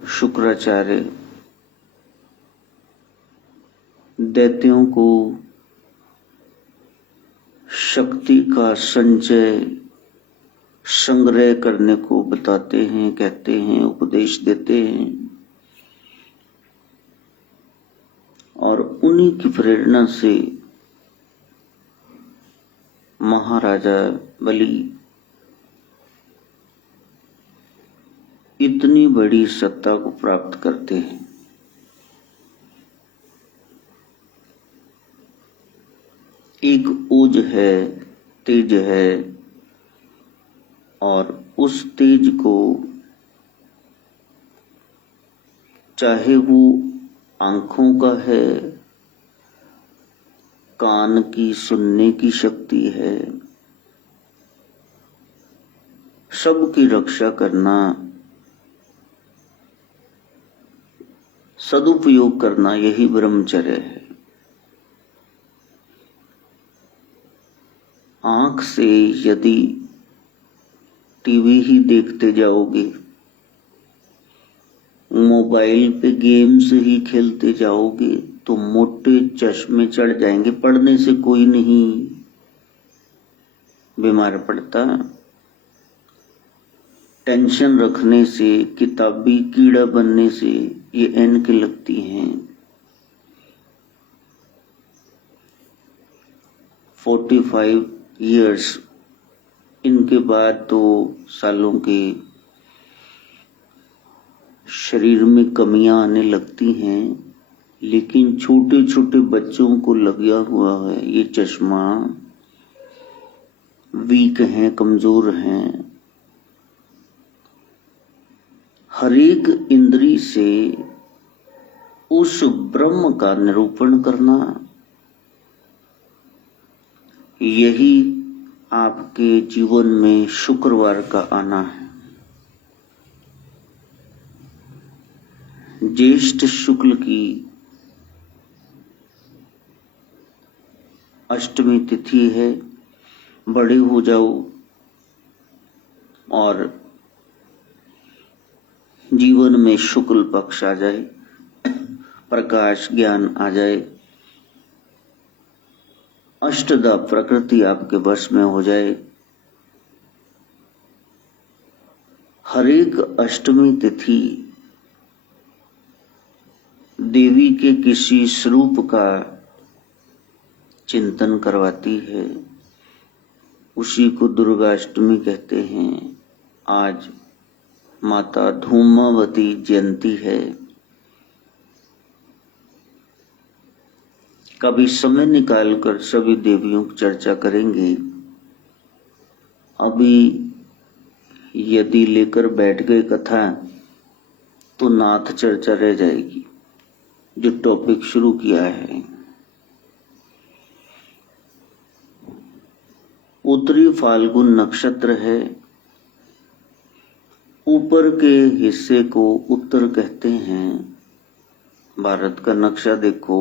शुक्राचार्य दैत्यों को शक्ति का संचय संग्रह करने को बताते हैं, कहते हैं, उपदेश देते हैं और उन्हीं की प्रेरणा से महाराजा बलि इतनी बड़ी सत्ता को प्राप्त करते हैं। एक ओज है, तेज है और उस तेज को चाहे वो आंखों का है, कान की सुनने की शक्ति है, सबकी रक्षा करना, सदुपयोग करना, यही ब्रह्मचर्य है। आंख से यदि टीवी ही देखते जाओगे, मोबाइल पे गेम्स ही खेलते जाओगे तो मोटे चश्मे चढ़ जाएंगे। पढ़ने से कोई नहीं बीमार पड़ता, टेंशन रखने से, किताबी कीड़ा बनने से ये ऐनकें लगती हैं। 45 इयर्स इनके बाद तो सालों के शरीर में कमियां आने लगती हैं, लेकिन छोटे छोटे बच्चों को लगा हुआ है ये चश्मा, वीक हैं, कमजोर हैं। हरेक इंद्री से उस ब्रह्म का निरूपण करना, यही आपके जीवन में शुक्रवार का आना है। ज्येष्ठ शुक्ल की अष्टमी तिथि है। बड़े हो जाओ और जीवन में शुक्ल पक्ष आ जाए, प्रकाश ज्ञान आ जाए, अष्टदा प्रकृति आपके वश में हो जाए। हरेक अष्टमी तिथि देवी के किसी स्वरूप का चिंतन करवाती है, उसी को दुर्गाष्टमी कहते हैं। आज माता धूमावती जयंती है। कभी समय निकालकर सभी देवियों की चर्चा करेंगे। अभी यदि लेकर बैठ गए कथा तो नाथ चर्चा रह जाएगी, जो टॉपिक शुरू किया है। उत्तरी फाल्गुन नक्षत्र है। ऊपर के हिस्से को उत्तर कहते हैं। भारत का नक्शा देखो,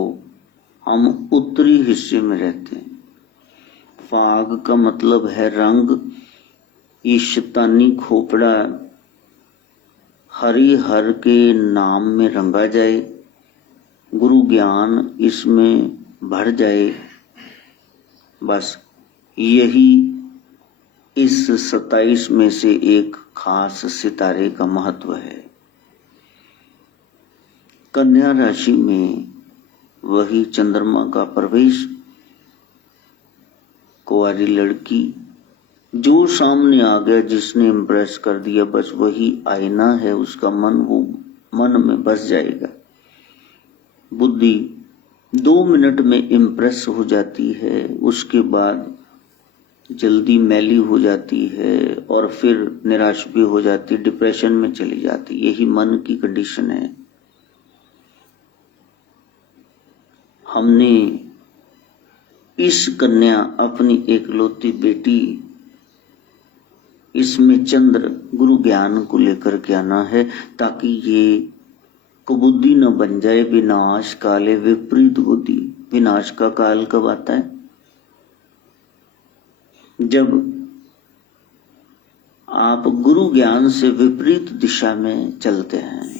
हम उत्तरी हिस्से में रहते हैं। फाग का मतलब है रंग। ये शैतानी खोपड़ा हरि हर के नाम में रंगा जाए, गुरु ज्ञान इसमें भर जाए, बस यही इस 27 में से एक खास सितारे का महत्व है। कन्या राशि में वही चंद्रमा का प्रवेश। कुंवारी लड़की जो सामने आ गया, जिसने इम्प्रेस कर दिया, बस वही आईना है उसका मन, वो मन में बस जाएगा। बुद्धि 2 मिनट में इम्प्रेस हो जाती है, उसके बाद जल्दी मैली हो जाती है और फिर निराश भी हो जाती, डिप्रेशन में चली जाती। यही मन की कंडीशन है। हमने इस कन्या अपनी एकलौती बेटी, इसमें चंद्र गुरु ज्ञान को लेकर के आना है, ताकि ये कुबुद्धि न बन जाए। विनाश काले विपरीत बुद्धि। विनाश का काल कब आता है? जब आप गुरु ज्ञान से विपरीत दिशा में चलते हैं।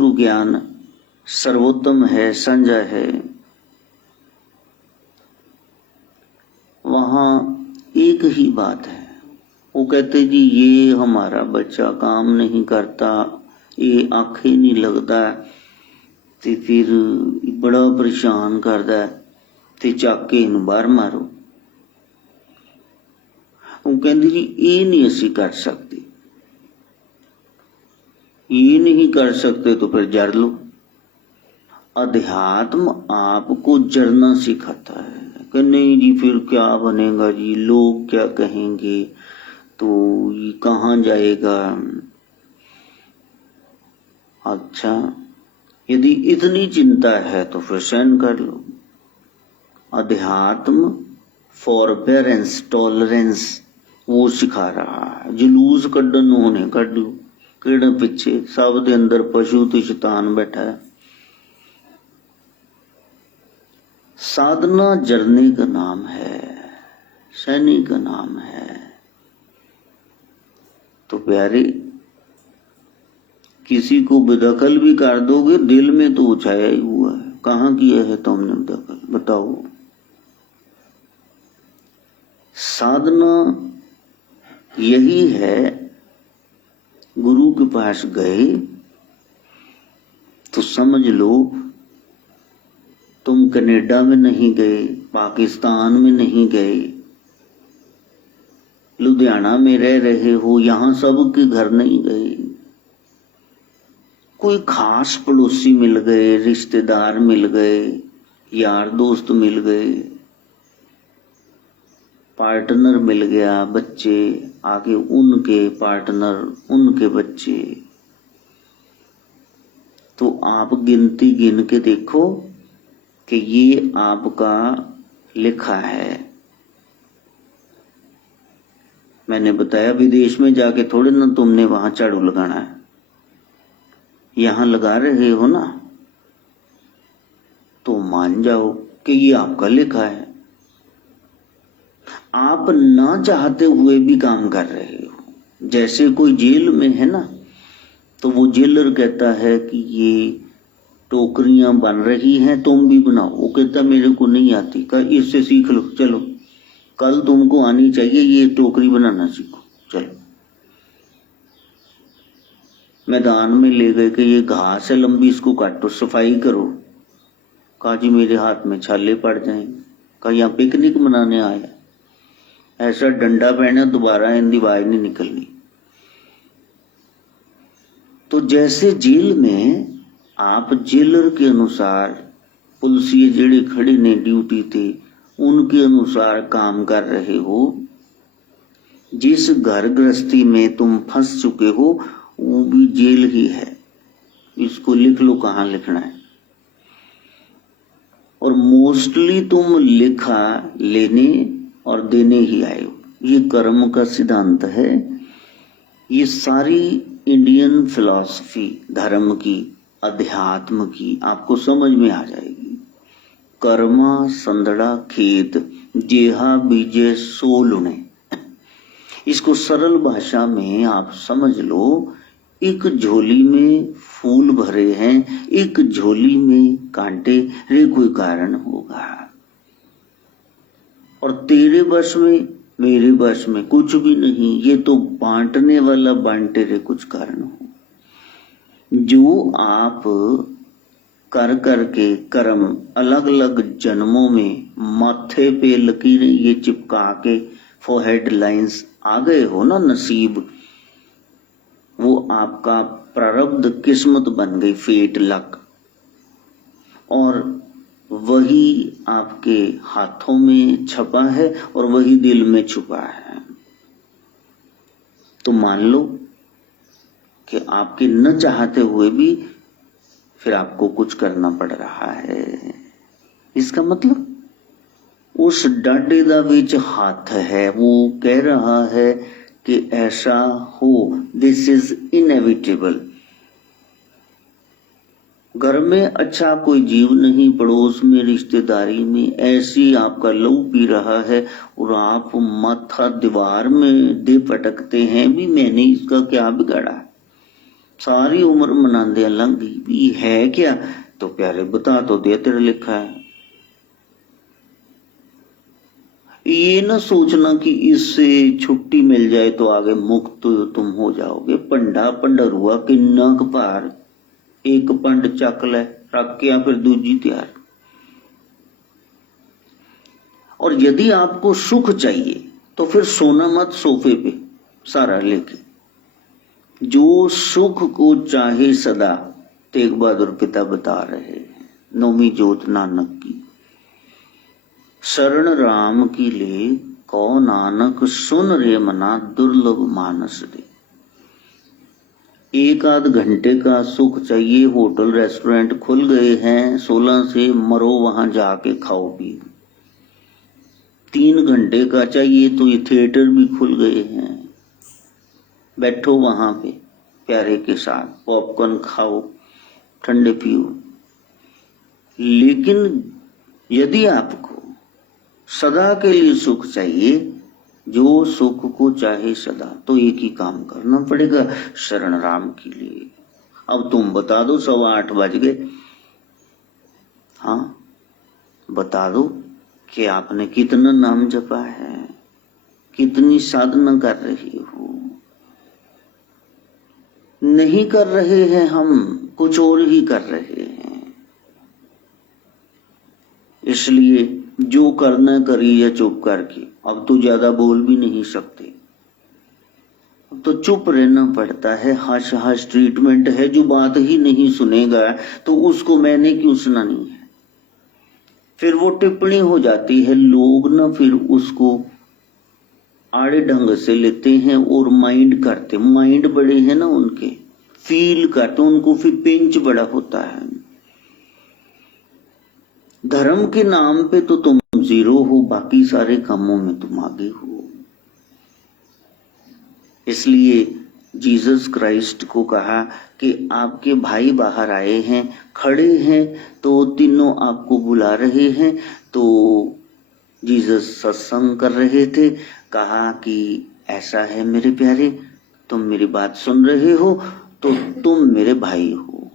गुरु ज्ञान सर्वोत्तम है, संजय है, वहां एक ही बात है। वो कहते जी ये हमारा बच्चा काम नहीं करता, ये आंखें नहीं लगता, ते फिर बड़ा परेशान करदा, ते ਚੱਕ ਕੇ ਇਹਨੂੰ ਬਾਹਰ मारो। वो कहते जी ये नहीं असी कर सकते, ये नहीं कर सकते तो फिर जर लो। अध्यात्म आपको जरना सिखाता है कि नहीं जी फिर क्या बनेगा जी, लोग क्या कहेंगे, तो ये कहाँ जाएगा। अच्छा, यदि इतनी चिंता है तो फिर सहन कर लो। अध्यात्म फॉरबेरेंस, टॉलरेंस वो सिखा रहा है। जुलूस कड्डन होने कड लो, किहड़े पिछे सब दे अंदर पशु ते शैतान बैठा है। साधना जरने का नाम है, सहने का नाम है। तो प्यारे, किसी को बेदखल भी कर दोगे, दिल में तो छाया ही हुआ है। कहाँ किया है तुमने बेदखल, बताओ। साधना यही है। गुरु के पास गए तो समझ लो तुम कनाडा में नहीं गए, पाकिस्तान में नहीं गए, लुधियाना में रह रहे हो, यहां सबके घर नहीं गए। कोई खास पड़ोसी मिल गए, रिश्तेदार मिल गए, यार दोस्त मिल गए, पार्टनर मिल गया, बच्चे आगे उनके पार्टनर, उनके बच्चे। तो आप गिनती गिन के देखो कि ये आपका लिखा है। मैंने बताया विदेश में जाके थोड़े ना तुमने वहां झाड़ू लगाना है, यहां लगा रहे हो ना, तो मान जाओ कि ये आपका लिखा है। आप ना चाहते हुए भी काम कर रहे हो। जैसे कोई जेल में है ना, तो वो जेलर कहता है कि ये टोकरियां बन रही हैं, तुम भी बनाओ। वो कहता मेरे को नहीं आती, कहा इससे सीख लो, चलो कल तुमको आनी चाहिए, ये टोकरी बनाना सीखो, चलो। मैदान में ले गए कि ये घास है लंबी, इसको काटो, सफाई करो। कहा जी मेरे हाथ में छाले पड़ जाएंगे। कहा यहाँ पिकनिक मनाने आया, ऐसा डंडा पहना दोबारा इनकी आवाज नहीं निकलनी। तो जैसे जेल में आप जेलर के अनुसार, पुलिसिए जेड़े खड़े ने ड्यूटी थे उनके अनुसार काम कर रहे हो। जिस घर गृहस्थी में तुम फंस चुके हो वो भी जेल ही है, इसको लिख लो कहाँ लिखना है। और मोस्टली तुम लिखा लेने और देने ही आए हो। ये कर्म का सिद्धांत है। ये सारी इंडियन फिलॉसफी, धर्म की, अध्यात्म की आपको समझ में आ जाएगी। कर्मा संदड़ा खेत, जेहा बीजे सो लुणे। इसको सरल भाषा में आप समझ लो, एक झोली में फूल भरे हैं, एक झोली में कांटे, रे कोई कारण होगा। और तेरे बस में, मेरे बस में कुछ भी नहीं, ये तो बांटने वाला बांटे, रे कुछ कारण हो। जो आप कर करके कर्म अलग अलग जन्मों में माथे पे लकीरें ये चिपका के फोरहेड लाइंस आ गए हो ना, नसीब, वो आपका प्रारब्ध, किस्मत बन गई, फेट, लक। और वही आपके हाथों में छपा है और वही दिल में छुपा है। तो मान लो कि आपके न चाहते हुए भी फिर आपको कुछ करना पड़ रहा है। इसका मतलब उस डाडे दा विच हाथ है, वो कह रहा है कि ऐसा हो, दिस इज इनएविटेबल। घर में अच्छा कोई जीव नहीं, पड़ोस में, रिश्तेदारी में ऐसी आपका लहू पी रहा है और आप माथा दीवार में दे पटकते हैं भी मैंने इसका क्या बिगाड़ा। सारी उम्र मनाते लंघ गई, है क्या? तो प्यारे बता तो दे, तेरे लिखा है। ये न सोचना कि इससे छुट्टी मिल जाए तो आगे मुक्त तुम हो जाओगे। पंडा पंडरुआ के नक पार एक पंड चक ले रख के, या फिर दूजी तैयार। और यदि आपको सुख चाहिए तो फिर सोना मत सोफे पे सारा लेके। जो सुख को चाहे सदा, तेग बहादुर पिता बता रहे हैं, नौवीं जोत नानक की। शरण राम की ले कौ नानक, सुन रे मना दुर्लभ मानस दे। एक आध घंटे का सुख चाहिए, होटल रेस्टोरेंट खुल गए हैं 16 से, मरो वहां जाके खाओ पियो। 3 घंटे का चाहिए तो ये थिएटर भी खुल गए हैं, बैठो वहां पे प्यारे के साथ, पॉपकॉर्न खाओ, ठंडे पियो। लेकिन यदि आपको सदा के लिए सुख चाहिए, जो सुख को चाहे सदा, तो एक ही काम करना पड़ेगा, शरण राम के लिए। अब तुम बता दो 8:15 बज गए, हाँ बता दो कि आपने कितना नाम जपा है, कितनी साधना कर रही हो। नहीं कर रहे हैं हम, कुछ और ही कर रहे हैं। इसलिए जो करना करिए चुप करके। अब तो ज्यादा बोल भी नहीं सकते, अब तो चुप रहना पड़ता है। हश हश ट्रीटमेंट है, जो बात ही नहीं सुनेगा तो उसको मैंने क्यों सुनानी है। फिर वो टिप्पणी हो जाती है, लोग ना फिर उसको आड़े ढंग से लेते हैं और माइंड करते, माइंड बड़े हैं ना उनके, फील करते, उनको फिर पिंच बड़ा होता है। धर्म के नाम पे तो तुम 0 हो, बाकी सारे कामों में तुम आगे हो। इसलिए जीसस क्राइस्ट को कहा कि आपके भाई बाहर आए हैं, खड़े हैं, तो तीनों आपको बुला रहे हैं। तो जीसस सत्संग कर रहे थे, कहा कि ऐसा है मेरे प्यारे, तुम मेरी बात सुन रहे हो तो तुम मेरे भाई हो।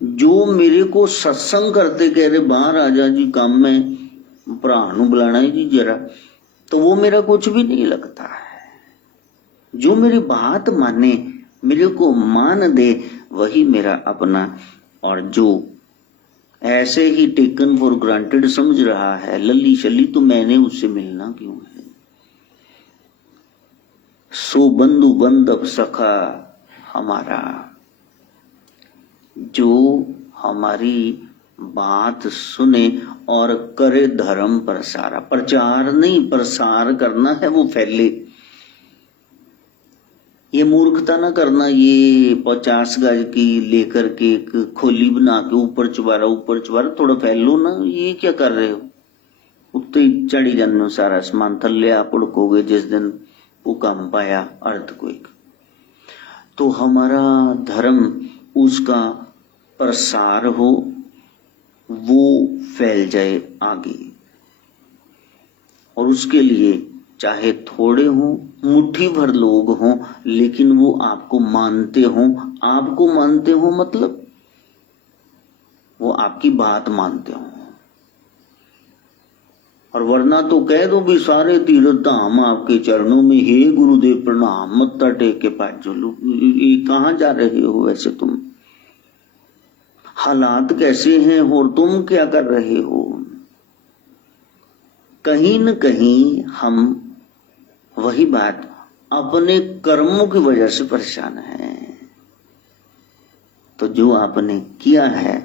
जो मेरे को सत्संग करते कह रहे बाहर आ जा जी, काम में भरा नू बुलाना है जी जरा, तो वो मेरा कुछ भी नहीं लगता है। जो मेरी बात माने, मेरे को मान दे, वही मेरा अपना। और जो ऐसे ही टेकन फॉर ग्रांटेड समझ रहा है, लल्ली शल्ली, तो मैंने उससे मिलना क्यों है। सो बंधु बंधव सखा हमारा, जो हमारी बात सुने और करे धर्म प्रसार। प्रचार नहीं, प्रसार करना है, वो फैले। ये मूर्खता ना करना, ये 50 गज की लेकर के एक खोली बना के ऊपर चुबारा, थोड़ा फैलो ना। ये क्या कर रहे हो, उत्ते चढ़ी जाने सारा सामान, थल्ले आप उड़कोगे जिस दिन भूकंप आया, अर्थक्वेक। तो हमारा धर्म, उसका प्रसार हो, वो फैल जाए आगे। और उसके लिए चाहे थोड़े हों, मुट्ठी भर लोग हों, लेकिन वो आपको मानते हों। आपको मानते हों मतलब वो आपकी बात मानते हों। और वरना तो कह दो भी सारे तीर्थ धाम आपके चरणों में, हे गुरुदेव प्रणाम, मत्था टेक के पास जो लोग, ये कहाँ जा रहे हो वैसे तुम, हालात कैसे हैं और तुम क्या कर रहे हो। कहीं न कहीं हम वही बात, अपने कर्मों की वजह से परेशान है। तो जो आपने किया है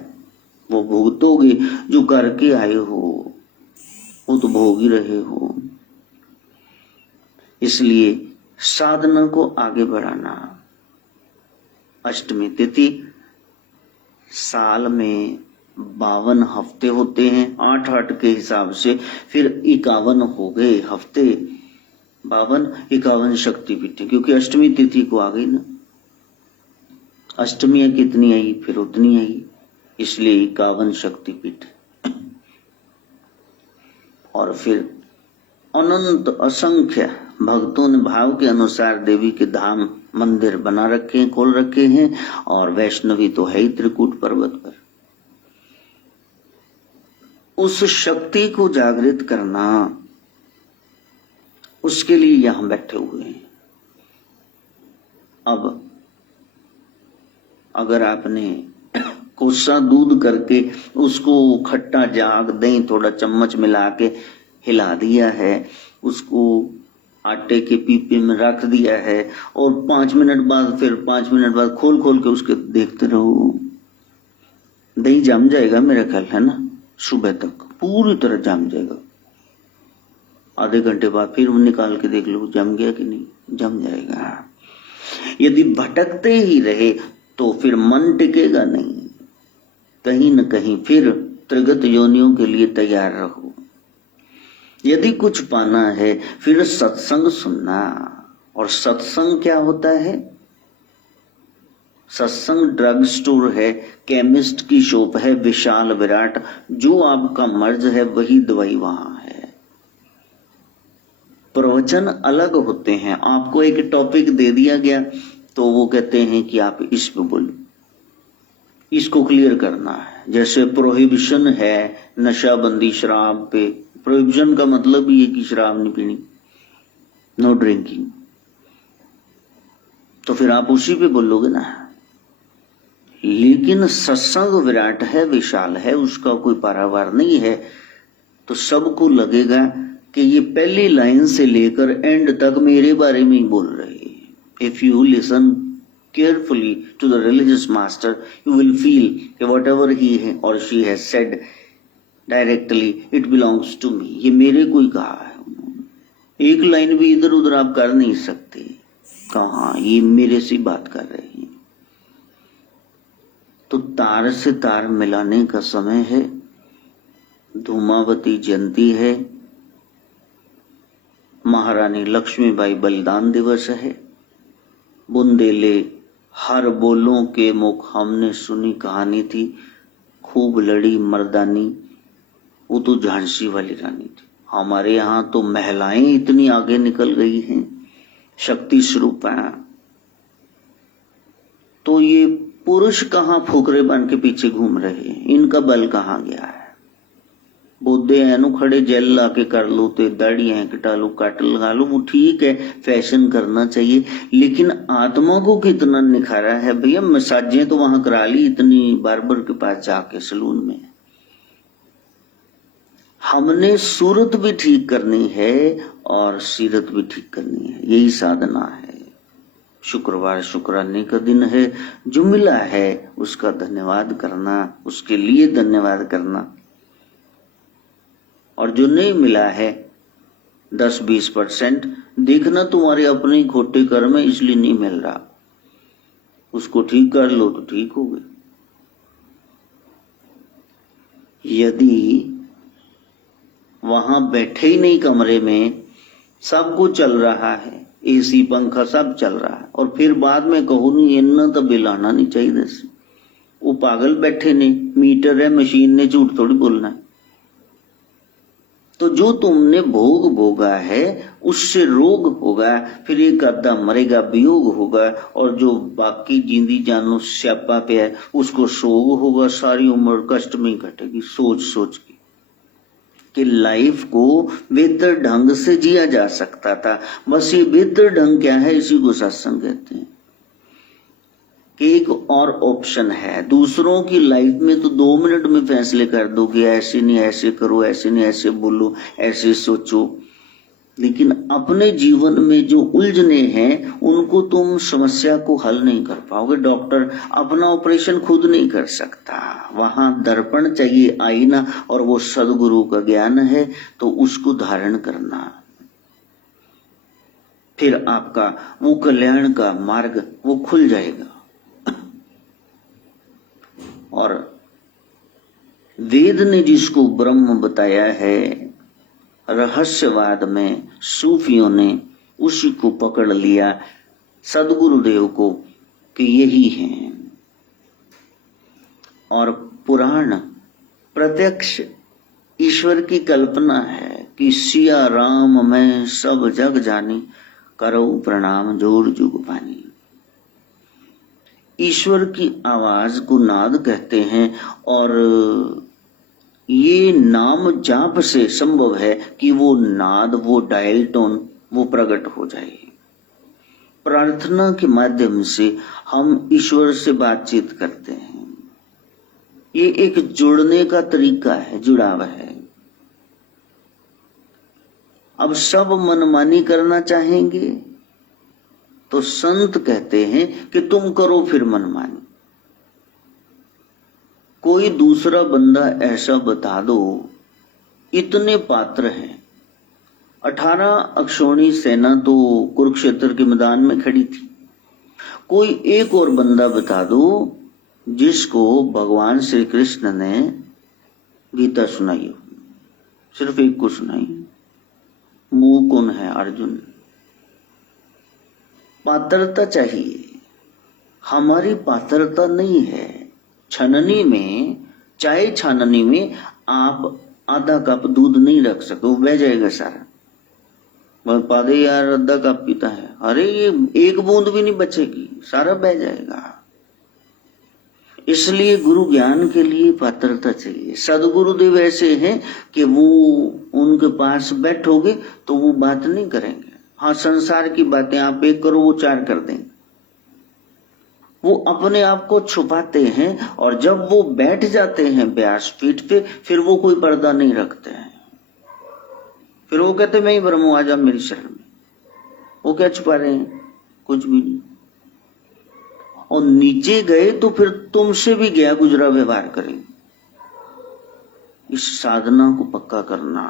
वो भुगतोगे, जो करके आए हो वो तो भोग ही रहे हो। इसलिए साधना को आगे बढ़ाना। अष्टमी तिथि, साल में 52 हफ्ते होते हैं 8 के हिसाब से, फिर 51 हो गए हफ्ते, 52 51 शक्तिपीठ, क्योंकि अष्टमी तिथि को आ गई ना। अष्टमियां कितनी आई, फिर उतनी आई, इसलिए 51 शक्तिपीठ। और फिर अनंत असंख्य भक्तों ने भाव के अनुसार देवी के धाम मंदिर बना रखे हैं, खोल रखे हैं, और वैष्णवी तो है ही त्रिकूट पर्वत पर। उस शक्ति को जागृत करना, उसके लिए यहां बैठे हुए हैं। अब अगर आपने कोसा दूध करके उसको खट्टा जाग दही थोड़ा चम्मच मिला के हिला दिया है, उसको आटे के पीपे में रख दिया है, और 5 मिनट बाद फिर 5 मिनट बाद खोल खोल के उसके देखते रहो, दही जम जाएगा मेरा ख्याल है ना, सुबह तक पूरी तरह जम जाएगा। आधे घंटे बाद फिर निकाल के देख लो जम गया कि नहीं, जम जाएगा। यदि भटकते ही रहे तो फिर मन टिकेगा नहीं, कहीं न कहीं फिर त्रिगत योनियों के लिए तैयार रहो। यदि कुछ पाना है फिर सत्संग सुनना। और सत्संग क्या होता है? सत्संग ड्रग स्टोर है, केमिस्ट की शॉप है, विशाल विराट, जो आपका मर्ज है वही दवाई वहां है। प्रवचन अलग होते हैं, आपको एक टॉपिक दे दिया गया तो वो कहते हैं कि आप इस पे बोलो, इसको क्लियर करना है। जैसे प्रोहिबिशन है नशाबंदी शराब पे, प्रोहिबिशन का मतलब ये कि शराब नहीं पीनी, नो ड्रिंकिंग, तो फिर आप उसी पे बोलोगे ना। लेकिन सत्संग विराट है, विशाल है, उसका कोई पारावार नहीं है, तो सबको लगेगा कि ये पहली लाइन से लेकर एंड तक मेरे बारे में ही बोल रहे हैं। If you listen carefully to the religious master, you will feel that whatever he or she has said directly, it belongs to me. ये मेरे को ही कहा है। एक लाइन भी इधर उधर आप कर नहीं सकते, कहा ये मेरे से बात कर रहे हैं। तो तार से तार मिलाने का समय है। धूमावती जयंती है, महारानी लक्ष्मीबाई बलिदान दिवस है। बुंदेले हर बोलों के मुख हमने सुनी कहानी थी, खूब लड़ी मर्दानी, वो तो झांसी वाली रानी थी। हमारे यहाँ तो महिलाएं इतनी आगे निकल गई हैं, शक्ति स्वरूप है। तो ये पुरुष कहाँ फुकरे बन के पीछे घूम रहे हैं, इनका बल कहाँ गया है? बोधे एनु खड़े जेल ला के कर लो, तो दाढ़ी है कटा लो, काट लगा लो, वो ठीक है, फैशन करना चाहिए, लेकिन आत्मा को कितना निखारा है भैया। मसाजें तो वहां करा ली इतनी बार्बर के पास जाके सलून में। हमने सूरत भी ठीक करनी है और सीरत भी ठीक करनी है, यही साधना है। शुक्रवार शुक्राने का दिन है, जो मिला है उसका धन्यवाद करना, उसके लिए धन्यवाद करना, और जो नहीं मिला है 10-20% देखना तुम्हारे अपने खोटे कर्म है, इसलिए नहीं मिल रहा, उसको ठीक कर लो तो ठीक हो गए। यदि वहां बैठे ही नहीं कमरे में, सब कुछ चल रहा है, एसी पंखा सब चल रहा है, और फिर बाद में कहो नहीं इतना तो बिल आना नहीं चाहिए, वो पागल बैठे ने, मीटर है, मशीन ने झूठ थोड़ी बोलना है। तो जो तुमने भोग भोगा है उससे रोग होगा, फिर एक आधा मरेगा, वियोग होगा, और जो बाकी जिंदी जानो स्यापा पे है उसको शोक होगा, सारी उम्र कष्ट में कटेगी। सोच सोच के कि लाइफ को बेहतर ढंग से जिया जा सकता था। बस ये बेहतर ढंग क्या है, इसी को सत्संग कहते हैं कि एक और ऑप्शन है। दूसरों की लाइफ में तो 2 मिनट में फैसले कर दोगे, ऐसे नहीं ऐसे करो, ऐसे नहीं ऐसे बोलो, ऐसे सोचो, लेकिन अपने जीवन में जो उलझने हैं उनको तुम समस्या को हल नहीं कर पाओगे। डॉक्टर अपना ऑपरेशन खुद नहीं कर सकता, वहां दर्पण चाहिए, आईना, और वो सदगुरु का ज्ञान है तो उसको धारण करना, फिर आपका वो कल्याण का मार्ग वो खुल जाएगा। और वेद ने जिसको ब्रह्म बताया है, रहस्यवाद में सूफियों ने उसी को पकड़ लिया, सदगुरुदेव को, कि यही है। और पुराण प्रत्यक्ष ईश्वर की कल्पना है कि सिया राम मैं सब जग जानी, करो प्रणाम जोर जुग पानी। ईश्वर की आवाज को नाद कहते हैं और ये नाम जाप से संभव है कि वो नाद, वो डायल टोन वो प्रकट हो जाए। प्रार्थना के माध्यम से हम ईश्वर से बातचीत करते हैं। ये एक जुड़ने का तरीका है, जुड़ाव है। अब सब मनमानी करना चाहेंगे तो संत कहते हैं कि तुम करो फिर मनमानी। कोई दूसरा बंदा ऐसा बता दो, इतने पात्र हैं। 18 अक्षौणी सेना तो कुरुक्षेत्र के मैदान में खड़ी थी। कोई एक और बंदा बता दो जिसको भगवान श्री कृष्ण ने गीता सुनाई हो, सिर्फ एक को सुनाई। मुंह कौन है? अर्जुन। पात्रता चाहिए, हमारी पात्रता नहीं है। छननी में, चाय छाननी में आप आधा कप दूध नहीं रख सकते, वो बह जाएगा सारा। पादे यार आधा कप पीता है, अरे ये एक बूंद भी नहीं बचेगी, सारा बह जाएगा। इसलिए गुरु ज्ञान के लिए पात्रता चाहिए। सदगुरुदेव ऐसे हैं कि वो उनके पास बैठोगे तो वो बात नहीं करेंगे। हाँ, संसार की बातें आप एक करो, वो 4 कर देंगे। वो अपने आप को छुपाते हैं और जब वो बैठ जाते हैं व्यासपीठ पे, फिर वो कोई पर्दा नहीं रखते हैं। फिर वो कहते मैं ही ब्रह्म हूं, आजा मेरी शरण में। वो क्या छुपा रहे हैं? कुछ भी नहीं। और नीचे गए तो फिर तुमसे भी गया गुजरा व्यवहार करेंगे। इस साधना को पक्का करना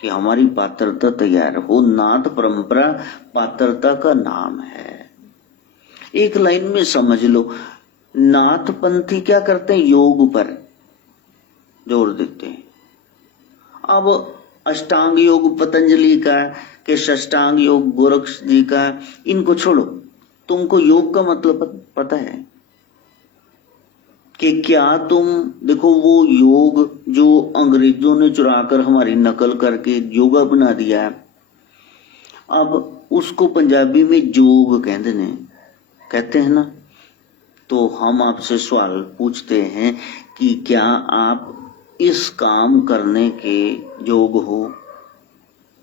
कि हमारी पात्रता तैयार हो। नाथ परंपरा पात्रता का नाम है। एक लाइन में समझ लो, नाथ पंथी क्या करते हैं? योग पर जोर देते हैं। अब अष्टांग योग पतंजलि का कि षष्टांग योग गोरक्ष जी का, इनको छोड़ो। तुमको योग का मतलब पता है कि क्या? तुम देखो, वो योग जो अंग्रेजों ने चुराकर हमारी नकल करके योगा बना दिया, अब उसको पंजाबी में जोग कहते हैं ना। तो हम आपसे सवाल पूछते हैं कि क्या आप इस काम करने के योग हो?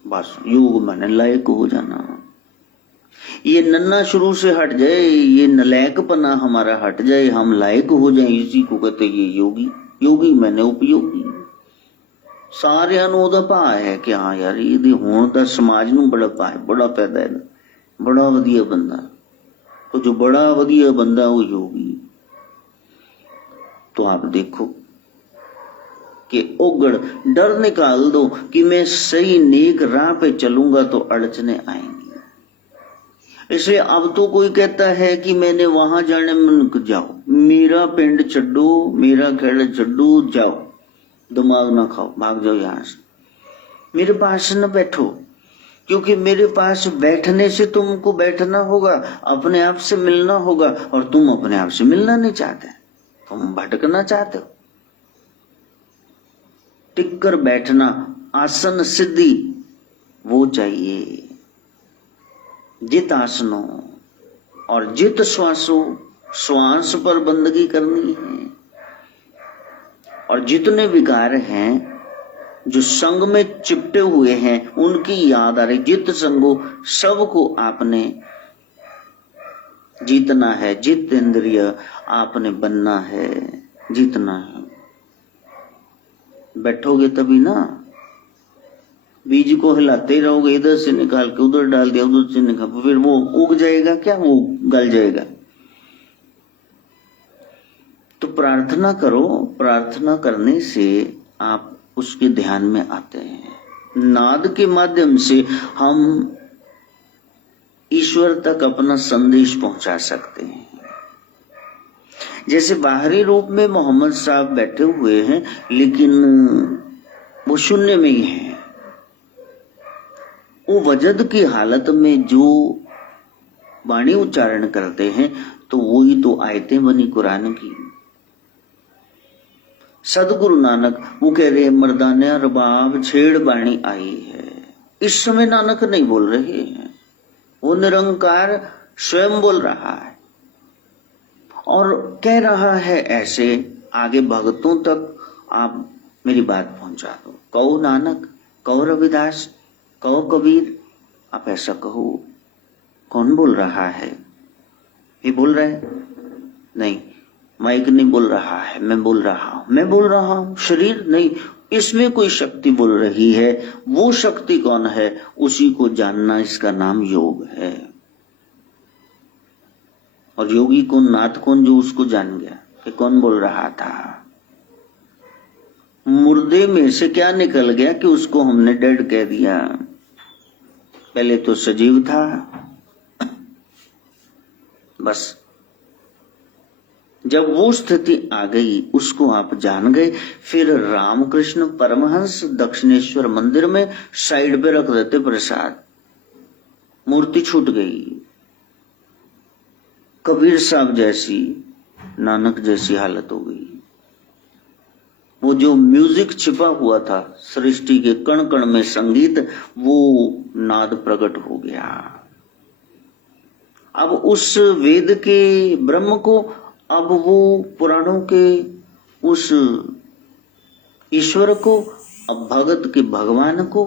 बस योग माने लायक हो जाना। ये नन्ना शुरू से हट जाए, ये नलायकपना हमारा हट जाए, हम लायक हो जाए, इसी को कहते ये योगी। योगी मैंने उपयोगी। सारे दा भा है कि हाँ यार ये होण दा समाज नूं बड़ा भा है, बड़ा पैदा है, बड़ा वधिया बंदा। तो जो बड़ा वधिया बंदा वो योगी। तो आप देखो कि ओगड़ डर निकाल दो कि मैं सही नेक राह पे चलूंगा तो अड़चने आएंगी। इसलिए अब तो कोई कहता है कि मैंने वहां जाने में, जाओ मेरा पिंड छड्डो, मेरा खेड़ छड्डो, जाओ, दिमाग ना खाओ, भाग जाओ यहां से, मेरे पास न बैठो। क्योंकि मेरे पास बैठने से तुमको बैठना होगा, अपने आप से मिलना होगा, और तुम अपने आप से मिलना नहीं चाहते, तुम भटकना चाहते हो। टिक कर बैठना, आसन सिद्धि वो चाहिए। जित आसनों और जित श्वासों, श्वास पर बंदगी करनी है। और जितने विकार हैं जो संग में चिपटे हुए हैं उनकी याद आ रही। जित संगो, सबको आपने जीतना है। जित इंद्रिय आपने बनना है, जीतना है। बैठोगे तभी ना। बीज को हिलाते रहोगे, इधर से निकाल के उधर डाल दिया, उधर से निकाल, फिर वो उग जाएगा क्या? वो गल जाएगा। तो प्रार्थना करो, प्रार्थना करने से आप उसके ध्यान में आते हैं। नाद के माध्यम से हम ईश्वर तक अपना संदेश पहुंचा सकते हैं। जैसे बाहरी रूप में मोहम्मद साहब बैठे हुए हैं, लेकिन वो शून्य में ही हैं। वो वजद की हालत में जो वाणी उच्चारण करते हैं तो वही तो आयतें बनी कुरान की। सदगुरु नानक वो कह रहे हैं, मर्दाना रबाब छेड़ बाणी आई है। इस समय नानक नहीं बोल रहे हैं, वो निरंकार स्वयं बोल रहा है। और कह रहा है ऐसे आगे भक्तों तक आप मेरी बात पहुंचा दो। कहो नानक, कहो रविदास, कहो कबीर, आप ऐसा कहो। कौन बोल रहा है? ये बोल रहा है? नहीं, माइक नहीं बोल रहा है, मैं बोल रहा हूं, मैं बोल रहा हूं। शरीर नहीं, इसमें कोई शक्ति बोल रही है। वो शक्ति कौन है? उसी को जानना, इसका नाम योग है। और योगी कौन, नाथ कौन, जो उसको जान गया कि कौन बोल रहा था। मुर्दे में से क्या निकल गया कि उसको हमने डेड कह दिया। पहले तो सजीव था। बस जब वो स्थिति आ गई, उसको आप जान गए, फिर रामकृष्ण परमहंस दक्षिणेश्वर मंदिर में साइड पे रख देते प्रसाद, मूर्ति छूट गई। कबीर साहब जैसी, नानक जैसी हालत हो गई। वो जो म्यूजिक छिपा हुआ था, सृष्टि के कण कण में संगीत, वो नाद प्रकट हो गया। अब उस वेद के ब्रह्म को, अब वो पुराणों के उस ईश्वर को, अब भगत के भगवान को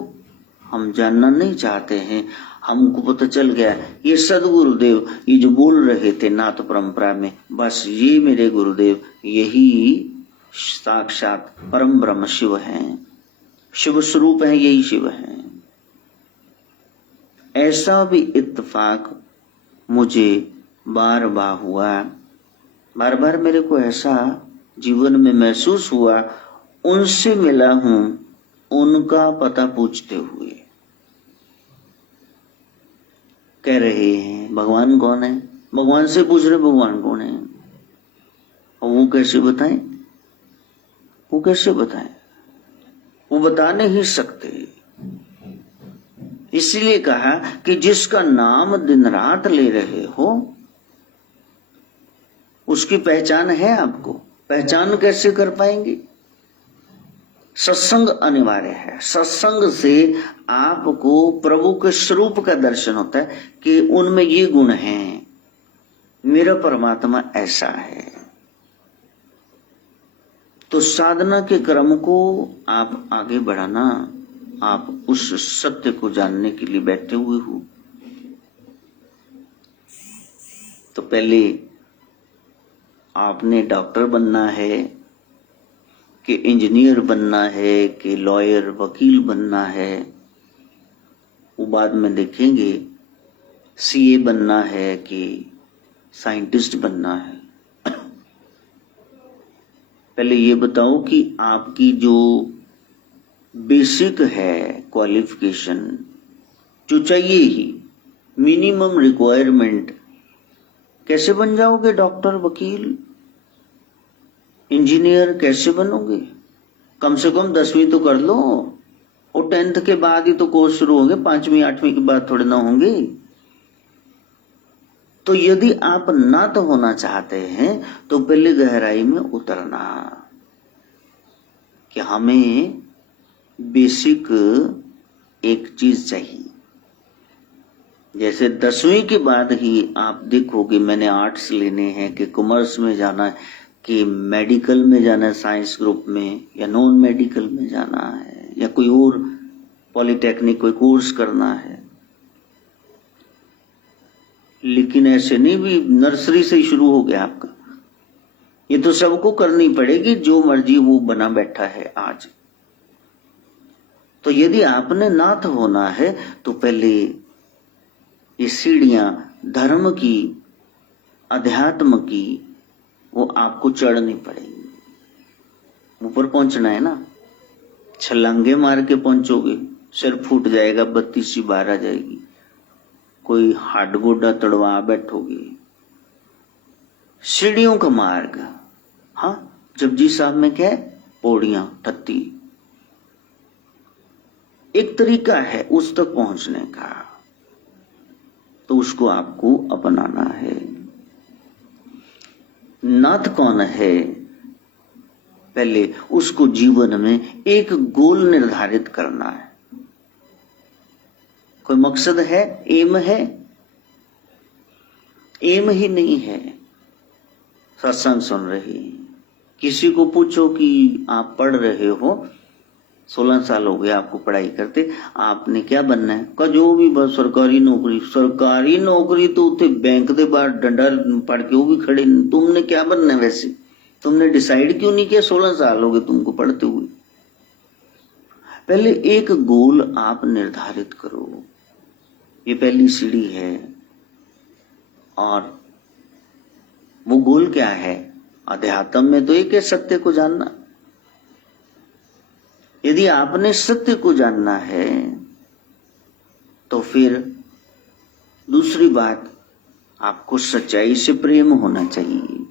हम जानना नहीं चाहते हैं। हमको पता चल गया ये सदगुरुदेव, ये जो बोल रहे थे नाथ परंपरा में, बस ये मेरे गुरुदेव, यही साक्षात परम ब्रह्म शिव हैं, शिव स्वरूप है, यही शिव है। ऐसा भी इत्तेफाक मुझे बार बार हुआ, बार बार मेरे को ऐसा जीवन में महसूस हुआ। उनसे मिला हूं, उनका पता पूछते हुए कह रहे हैं भगवान कौन है। भगवान से पूछ रहे भगवान कौन है, और वो कैसे बताएं? वो कैसे बताएं? वो बता नहीं सकते। इसलिए कहा कि जिसका नाम दिन रात ले रहे हो, उसकी पहचान है आपको। पहचान कैसे कर पाएंगे? सत्संग अनिवार्य है। सत्संग से आपको प्रभु के स्वरूप का दर्शन होता है कि उनमें ये गुण हैं, मेरा परमात्मा ऐसा है। तो साधना के क्रम को आप आगे बढ़ाना, आप उस सत्य को जानने के लिए बैठे हुए हो। तो पहले आपने डॉक्टर बनना है कि इंजीनियर बनना है कि लॉयर वकील बनना है, वो बाद में देखेंगे। सीए बनना है कि साइंटिस्ट बनना है। पहले ये बताओ कि आपकी जो बेसिक है क्वालिफिकेशन, जो चाहिए ही, मिनिमम रिक्वायरमेंट, कैसे बन जाओगे डॉक्टर, वकील, इंजीनियर कैसे बनोगे? कम से कम 10वीं तो कर लो, और 10th के बाद ही तो कोर्स शुरू होंगे, 5वीं 8वीं के बाद थोड़े ना होंगे। तो यदि आप ना तो होना चाहते हैं तो पहले गहराई में उतरना कि हमें बेसिक एक चीज चाहिए। जैसे 10वीं के बाद ही आप देखोगे मैंने आर्ट्स लेने हैं कि कॉमर्स में जाना है कि मेडिकल में जाना है, साइंस ग्रुप में, या नॉन मेडिकल में जाना है, या कोई और पॉलिटेक्निक कोई कोर्स करना है। लेकिन ऐसे नहीं भी नर्सरी से ही शुरू हो गया आपका। ये तो सबको करनी पड़ेगी, जो मर्जी वो बना बैठा है आज। तो यदि आपने नाथ होना है तो पहले ये सीढ़ियां धर्म की, अध्यात्म की, वो आपको चढ़नी पड़ेगी। ऊपर पहुंचना है ना, छलांगे मार के पहुंचोगे, सिर फूट जाएगा, बत्ती सी बाहर आ जाएगी, कोई हाड गोडा तड़वा बैठोगे। सीढ़ियों का मार्ग, हाँ, जपजी साहब में क्या है, पौड़ियां 38, एक तरीका है उस तक पहुंचने का, तो उसको आपको अपनाना है। नाथ कौन है, पहले उसको जीवन में एक गोल निर्धारित करना है। कोई मकसद है, एम है? एम ही नहीं है। सत्संग सुन रहे हैं। किसी को पूछो कि आप पढ़ रहे हो, 16 साल हो गए आपको पढ़ाई करते, आपने क्या बनना है? का जो भी बस सरकारी नौकरी। सरकारी नौकरी तो उते बैंक के बाहर डंडा पढ़ के वो भी खड़े। तुमने क्या बनना है वैसे? तुमने डिसाइड क्यों नहीं किया? 16 साल हो गए तुमको पढ़ते हुए। पहले एक गोल आप निर्धारित करो, ये पहली सीढ़ी है। और वो गोल क्या है? अध्यात्म में तो एक है सत्य को जानना। यदि आपने सत्य को जानना है तो फिर दूसरी बात, आपको सच्चाई से प्रेम होना चाहिए।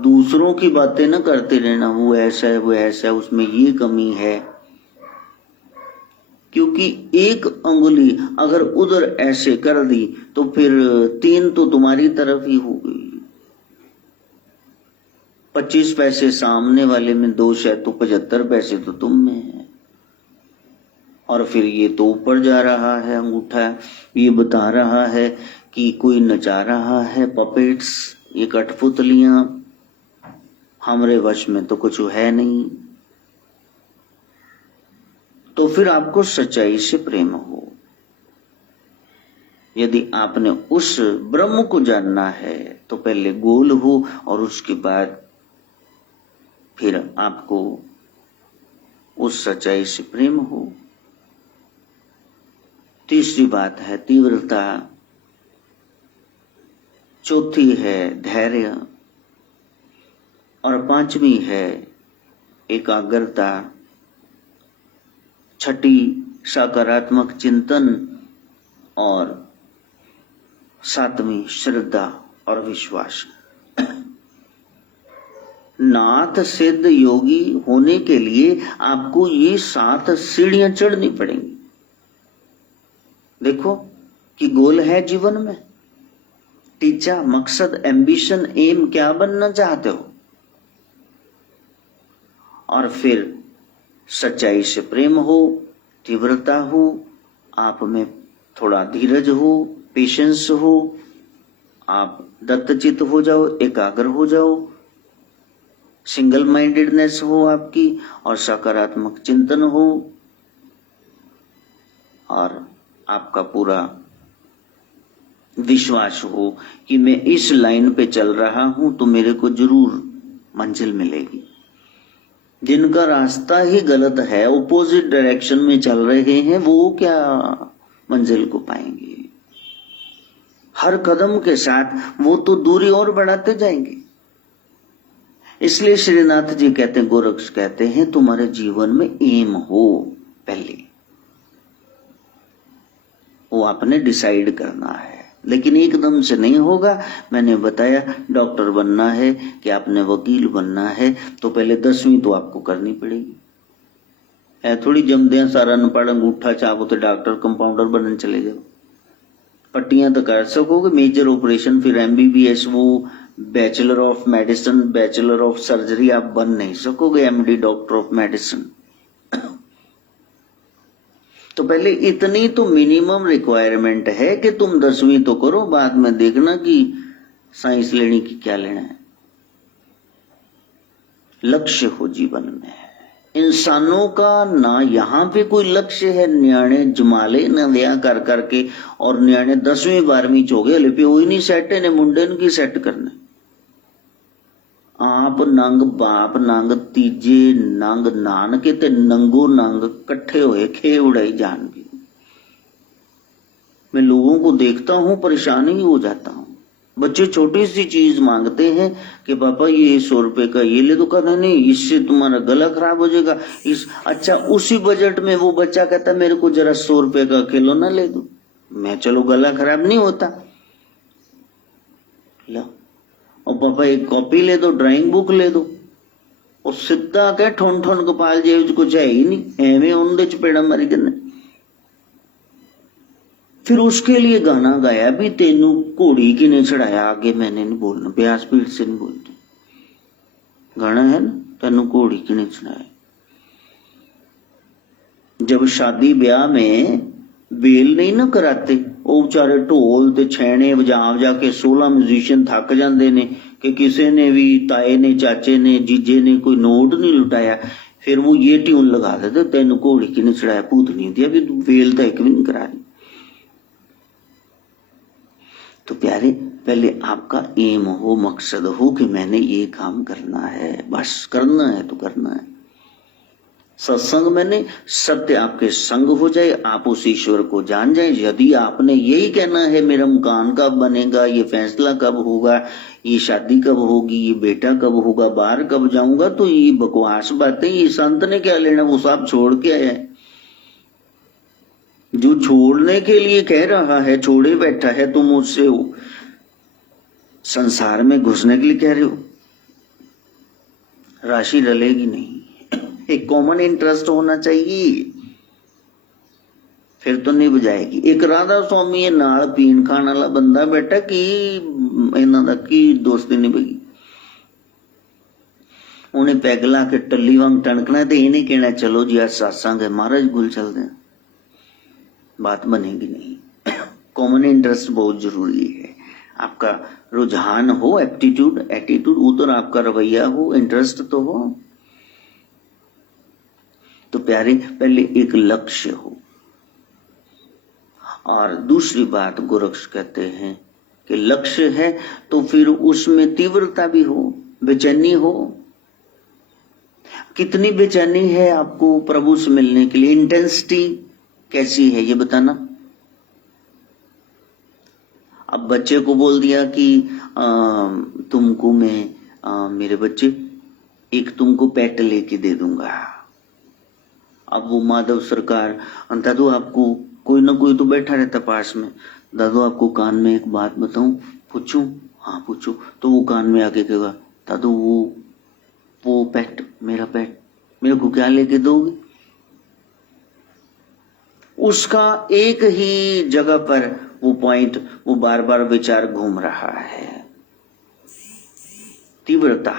दूसरों की बातें न करते रहना, वो ऐसा है, वो ऐसा है, उसमें ये कमी है। क्योंकि एक अंगुली अगर उधर ऐसे कर दी तो फिर 3 तो तुम्हारी तरफ ही हो गई। 25 पैसे सामने वाले में दोष है तो 75 पैसे तो तुम में है। और फिर ये तो ऊपर जा रहा है अंगूठा, ये बता रहा है कि कोई नचा रहा है, पपेट्स, ये कठपुतलियां, हमरे वश में तो कुछ है नहीं। तो फिर आपको सच्चाई से प्रेम हो। यदि आपने उस ब्रह्म को जानना है तो पहले गोल हो और उसके बाद फिर आपको उस सच्चाई से प्रेम हो। तीसरी बात है तीव्रता, चौथी है धैर्य, और पांचवी है एकाग्रता, छठी सकारात्मक चिंतन, और सातवीं श्रद्धा और विश्वास। नाथ सिद्ध योगी होने के लिए आपको ये 7 सीढ़ियां चढ़नी पड़ेंगी। देखो कि गोल है जीवन में, टीचा, मकसद, एम्बिशन, एम, क्या बनना चाहते हो। और फिर सच्चाई से प्रेम हो, तीव्रता हो, आप में थोड़ा धीरज हो, पेशेंस हो, आप दत्तचित्त हो जाओ, एकाग्र हो जाओ, सिंगल माइंडेडनेस हो आपकी, और सकारात्मक चिंतन हो, और आपका पूरा विश्वास हो कि मैं इस लाइन पे चल रहा हूं तो मेरे को जरूर मंजिल मिलेगी। जिनका रास्ता ही गलत है, ऑपोजिट डायरेक्शन में चल रहे हैं, वो क्या मंजिल को पाएंगे? हर कदम के साथ वो तो दूरी और बढ़ाते जाएंगे। इसलिए श्रीनाथ जी कहते हैं, गोरक्ष कहते हैं, तुम्हारे जीवन में एम हो, पहले वो आपने डिसाइड करना है। लेकिन एकदम से नहीं होगा। मैंने बताया डॉक्टर बनना है कि आपने वकील बनना है तो पहले 10वीं तो आपको करनी पड़ेगी। है थोड़ी जमदे सारा अनपढ़ अंगूठा चाहो तो डॉक्टर कंपाउंडर बनने चले जाओ। पट्टियां तो कर सकोगे, मेजर ऑपरेशन, फिर MBBS, वो bachelor of medicine, bachelor of surgery आप बन नहीं सकोगे, MD डॉक्टर ऑफ मेडिसिन। तो पहले इतनी तो मिनिमम रिक्वायरमेंट है कि तुम 10वीं तो करो, बाद में देखना कि साइंस लेने की क्या लेना है। लक्ष्य हो जीवन में। इंसानों का ना यहाँ पे कोई लक्ष्य है, न्याणे जमाले न व्याह कर करके, और न्याणे 10वीं 12वीं चोगे हले पे वही नहीं सेट है, ने मुंडे की सेट करने। आप नंग बाप नंग तीजे नंग नानके ते नंगो नंग कट्ठे हुए खे उड़ाई जान भी। मैं लोगों को देखता हूं, परेशान ही हो जाता हूं। बच्चे छोटी सी चीज मांगते हैं कि पापा ये 100 रुपए का ये ले दो, कहना नहीं इससे तुम्हारा गला खराब हो जाएगा। अच्छा, उसी बजट में वो बच्चा कहता मेरे को जरा 100 रुपए का खिलौना ले दो। मैं चलो गला खराब नहीं होता, लो। और पापा एक कॉपी ले दो, ड्राइंग बुक ले दो। और सीधा कह ठोन ठोन गोपाल जी कुछ है ही नहीं, एवं उनके चपेड़ा मारी करने। फिर उसके लिए गाना गाया भी, तेनू घोड़ी की ने चढ़ाया, आगे मैंने नहीं बोलना, ब्याह स्पीड से नहीं बोलते। गाना है ना, तेनू घोड़ी की ने चढ़ाया। जब शादी ब्याह में बेल नहीं ना कराते, वो बेचारे ढोल ते छैने बजा बजा के 16 म्यूजिशियन थक जाते ने कि किसी ने भी, ताए ने, चाचे ने, जीजे ने कोई नोट नहीं लुटाया, फिर वो ये ट्यून लगा देते, तेन घोड़ी किने चढ़ाया भूतनी दिया, भी बेल तो एक भी नहीं करा रही। तो प्यारे, पहले आपका एम हो, मकसद हो कि मैंने ये काम करना है, बस करना है तो करना है। सत्संग मैंने सत्य आपके संग हो जाए, आप उस ईश्वर को जान जाए। यदि आपने यही कहना है मेरा मकान कब बनेगा, ये फैसला कब होगा, ये शादी कब होगी, ये बेटा कब होगा, बाहर कब जाऊंगा, तो ये बकवास बातें, ये संत ने क्या लेना, वो सब छोड़ के आया है। जो छोड़ने के लिए कह रहा है छोड़े बैठा है, तुम उससे संसार में घुसने के लिए कह रहे हो, राशि रलेगी नहीं। एक कॉमन इंटरेस्ट होना चाहिए, फिर तो नहीं बजाएगी। एक राधा स्वामी है नाल पीन खाने वाला बंदा बैठा कि इन्हां दा की दोस्ती नहीं बगी, उन्हें पैग ला के टल्ली वांग टणकना ते इन्हें कहना चलो जी आज सत्संग है, महाराज गुल चलते हैं, बात बनेगी नहीं। कॉमन इंटरेस्ट बहुत जरूरी है। आपका रुझान हो, एप्टीट्यूड, एटीट्यूड, उधर आपका रवैया हो, इंटरेस्ट तो हो। तो प्यारे, पहले एक लक्ष्य हो। और दूसरी बात गोरक्ष कहते हैं कि लक्ष्य है तो फिर उसमें तीव्रता भी हो, बेचैनी हो। कितनी बेचैनी है आपको प्रभु से मिलने के लिए, इंटेंसिटी कैसी है ये बताना। अब बच्चे को बोल दिया कि तुमको मैं मेरे बच्चे एक तुमको पेट लेके दे दूंगा। अब वो माधव सरकार, दादू आपको, कोई ना कोई तो बैठा रहता पास में, दादू आपको कान में एक बात बताऊं, पूछूं? हाँ पूछो। तो वो कान में आके कहेगा, दादू वो पेट, मेरा पेट मेरे को क्या लेके दोगे? उसका एक ही जगह पर वो पॉइंट, वो बार बार विचार घूम रहा है। तीव्रता,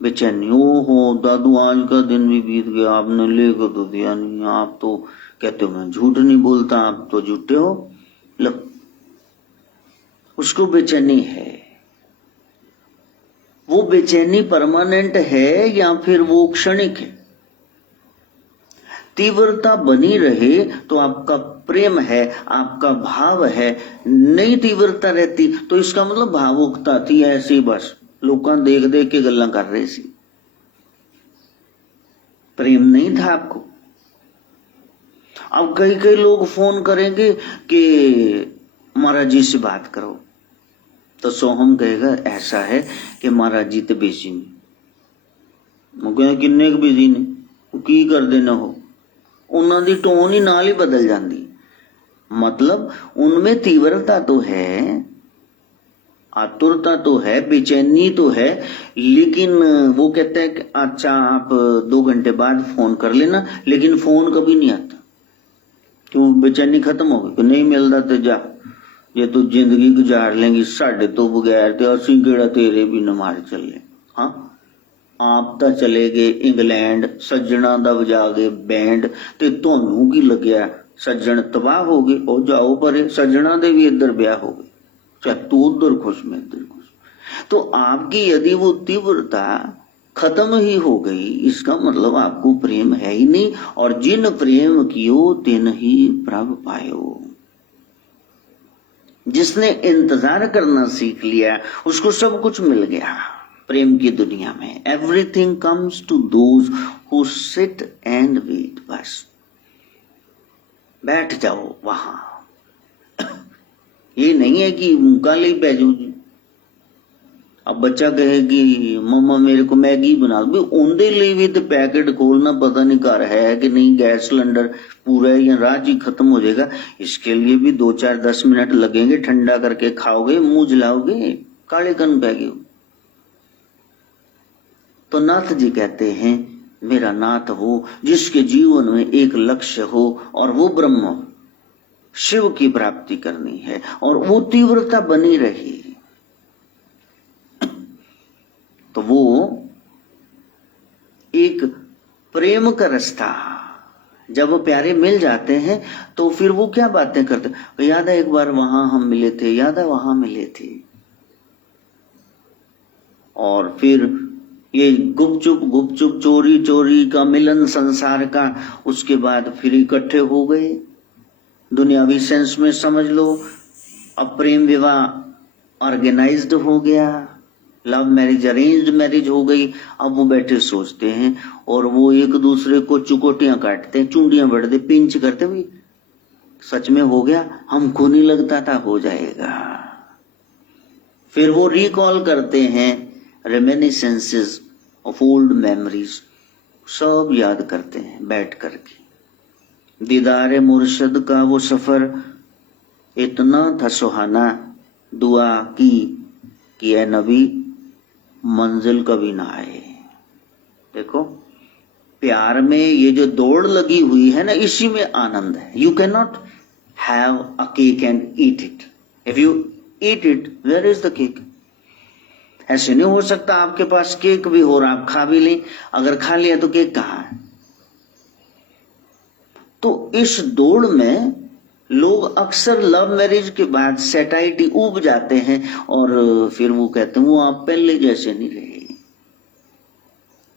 बेचैनी, ओ हो दादू आज का दिन भी बीत गया, आपने लेकर तो दिया नहीं, आप तो कहते हो मैं झूठ नहीं बोलता, आप तो झूठे हो। लो, उसको बेचैनी है। वो बेचैनी परमानेंट है या फिर वो क्षणिक है? तीव्रता बनी रहे तो आपका प्रेम है, आपका भाव है। नई तीव्रता रहती तो इसका मतलब भावुकता थी, ऐसी बस लोग देख देख के गल्ला कर रहे सी, प्रेम नहीं था आपको। अब कई कई लोग फोन करेंगे कि महाराज जी से बात करो, तो सोहम कहेगा ऐसा है कि महाराज जी तो बिजी नहीं। वो कहे किन्ने बिजी ने, की कर देना हो, उन्हों की टोन ही नाल ही बदल जाती। मतलब उनमें तीव्रता तो है, आतुरता तो है, बेचैनी तो है, लेकिन वो कहते हैं कि अच्छा आप 2 घंटे बाद फोन कर लेना, लेकिन फोन कभी नहीं आता। क्यों? बेचैनी खत्म हो गई, नहीं मिलता तो जा, ये तो जिंदगी गुजार लेंगी साढ़े तो बगैर, तो असी केड़ा तेरे भी न मार चले। हाँ, आप तो चले गए इंग्लैंड, सज्जणा दा वजा गए बैंड, ते ਤੁਹਾਨੂੰ की लग्या सज्जन तबाह हो गए, और जाओ परे सज्जणा दे भी इधर ब्याह हो गए, चाहे तू उधर खुश मैं इधर खुश। तो आपकी यदि वो तीव्रता खत्म ही हो गई, इसका मतलब आपको प्रेम है ही नहीं, और जिन प्रेम कियो तिन ही प्रभ पायो। जिसने इंतजार करना सीख लिया उसको सब कुछ मिल गया प्रेम की दुनिया में। Everything comes to those who sit and wait. बस बैठ जाओ वहां। ये नहीं है कि कल ही बैजो जी। अब बच्चा कहे कि मम्मा मेरे को मैगी बना दो, उनके लिए भी तो पैकेट खोलना पता नहीं घर है कि नहीं, गैस सिलेंडर पूरा है या रात ही खत्म हो जाएगा, इसके लिए भी 2-4-10 मिनट लगेंगे, ठंडा करके खाओगे, मुंह जलाओगे, काले कन बह गए। तो नाथ जी कहते हैं मेरा नाथ हो जिसके जीवन में एक लक्ष्य हो और वो ब्रह्म शिव की प्राप्ति करनी है और वो तीव्रता बनी रही, तो वो एक प्रेम का रास्ता, जब वो प्यारे मिल जाते हैं तो फिर वो क्या बातें करते, याद है एक बार वहां हम मिले थे, याद है वहां मिले थे। और फिर ये गुपचुप गुपचुप चोरी चोरी का मिलन संसार का, उसके बाद फिर इकट्ठे हो गए। दुनियावी सेंस में समझ लो, अब प्रेम विवाह ऑर्गेनाइज्ड हो गया, लव मैरिज अरेंज्ड मैरिज हो गई। अब वो बैठे सोचते हैं और वो एक दूसरे को चुकोटियां काटते हैं, चुंडियां बढ़ते, पिंच करते, भाई सच में हो गया, हमको नहीं लगता था हो जाएगा। फिर वो रिकॉल करते हैं रेमिनिसेंसेस ऑफ ओल्ड मेमोरीज, सब याद करते हैं बैठ करके। दीदार मुर्शद का वो सफर इतना था सुहाना, दुआ की कि ए नबी मंजिल कभी ना आए। देखो प्यार में ये जो दौड़ लगी हुई है ना, इसी में आनंद है। You can not have a cake and eat it, if you eat it where is the cake. ऐसे नहीं हो सकता आपके पास केक भी हो और आप खा भी लें, अगर खा लिया तो केक कहाँ है। तो इस दौड़ में लोग अक्सर लव मैरिज के बाद सेटाइटी ऊब जाते हैं और फिर वो कहते हैं वो आप पहले जैसे नहीं रहे।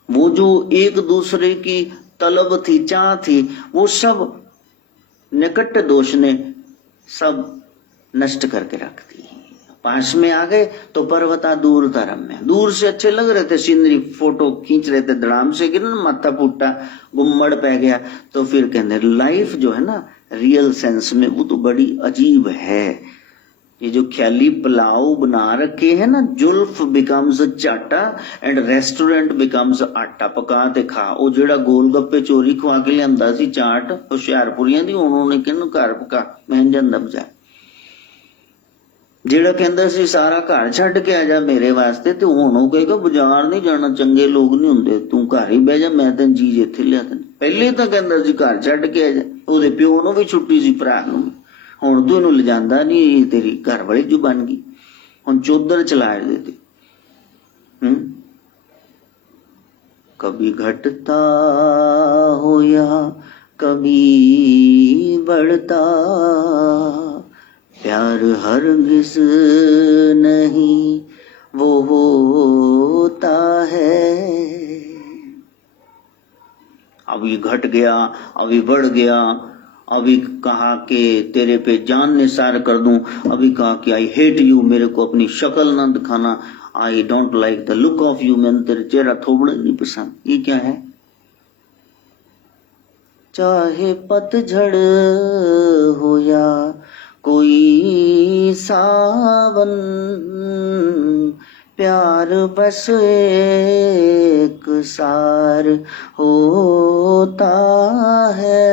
वो जो एक दूसरे की तलब थी, चाह थी, वो सब निकट दोष ने सब नष्ट करके रख दी। पास में आ गए तो पर्वता दूर धर्म में, दूर से अच्छे लग रहे थे, सीनरी फोटो खींच रहे थे, धड़ाम से गिरन माथा फूटा, गुम्मड़ पै गया। तो फिर कहते लाइफ जो है ना रियल सेंस में वो तो बड़ी अजीब है। ये जो ख्याली पुलाव बना रखे हैं ना, जुल्फ बिकम्स चाटा एंड रेस्टोरेंट बिकम्स आटा, पका ते खा। वो जेड़ा गोलगप्पे चोरी खवा के लियांदा सी चाट हुशियारपुरियां दी, उन्होंने कहना घर पका मैं जांदा बजा। जेड़ा कहंदा सी सारा घर छड्ड के आ जा मेरे वास्ते, ते हुण वो कहेगा बाजार नहीं जाना, चंगे लोग नहीं हुंदे, तू घर ही बह जा, मैं तैਨੂੰ चीज इत्थे लिया देनी। पहले तो कहंदा सी घर छड्ड के आ जा, ਉਹਦੇ ਪਿਓ ਨੂੰ ਵੀ ਛੁੱਟੀ ਸੀ, ਭਰਾ ਨੂੰ। ਹੁਣ ਤੂੰ ਇਹਨੂੰ ਲਿਜਾਂਦਾ ਨਹੀਂ, ਤੇਰੀ ਘਰ ਵਾਲੀ ਜੋ ਬਣ ਗਈ, ਹੁਣ ਚੋਦਰ ਚਲਾ ਦੇ। कभी घटता हो या कभी बढ़ता, प्यार हरगिज नहीं वो होता है। अभी घट गया, अभी बढ़ गया, अभी कहा कि तेरे पे जान निसार कर दूं, अभी कहा कि आई हेट यू, मेरे को अपनी शक्ल ना दिखाना, I don't like the look of you, मैंने तेरे चेहरा थोबड़ा नहीं पसंद। ये क्या है? चाहे पतझड़ हो या कोई सावन, प्यार बस एक सार होता है।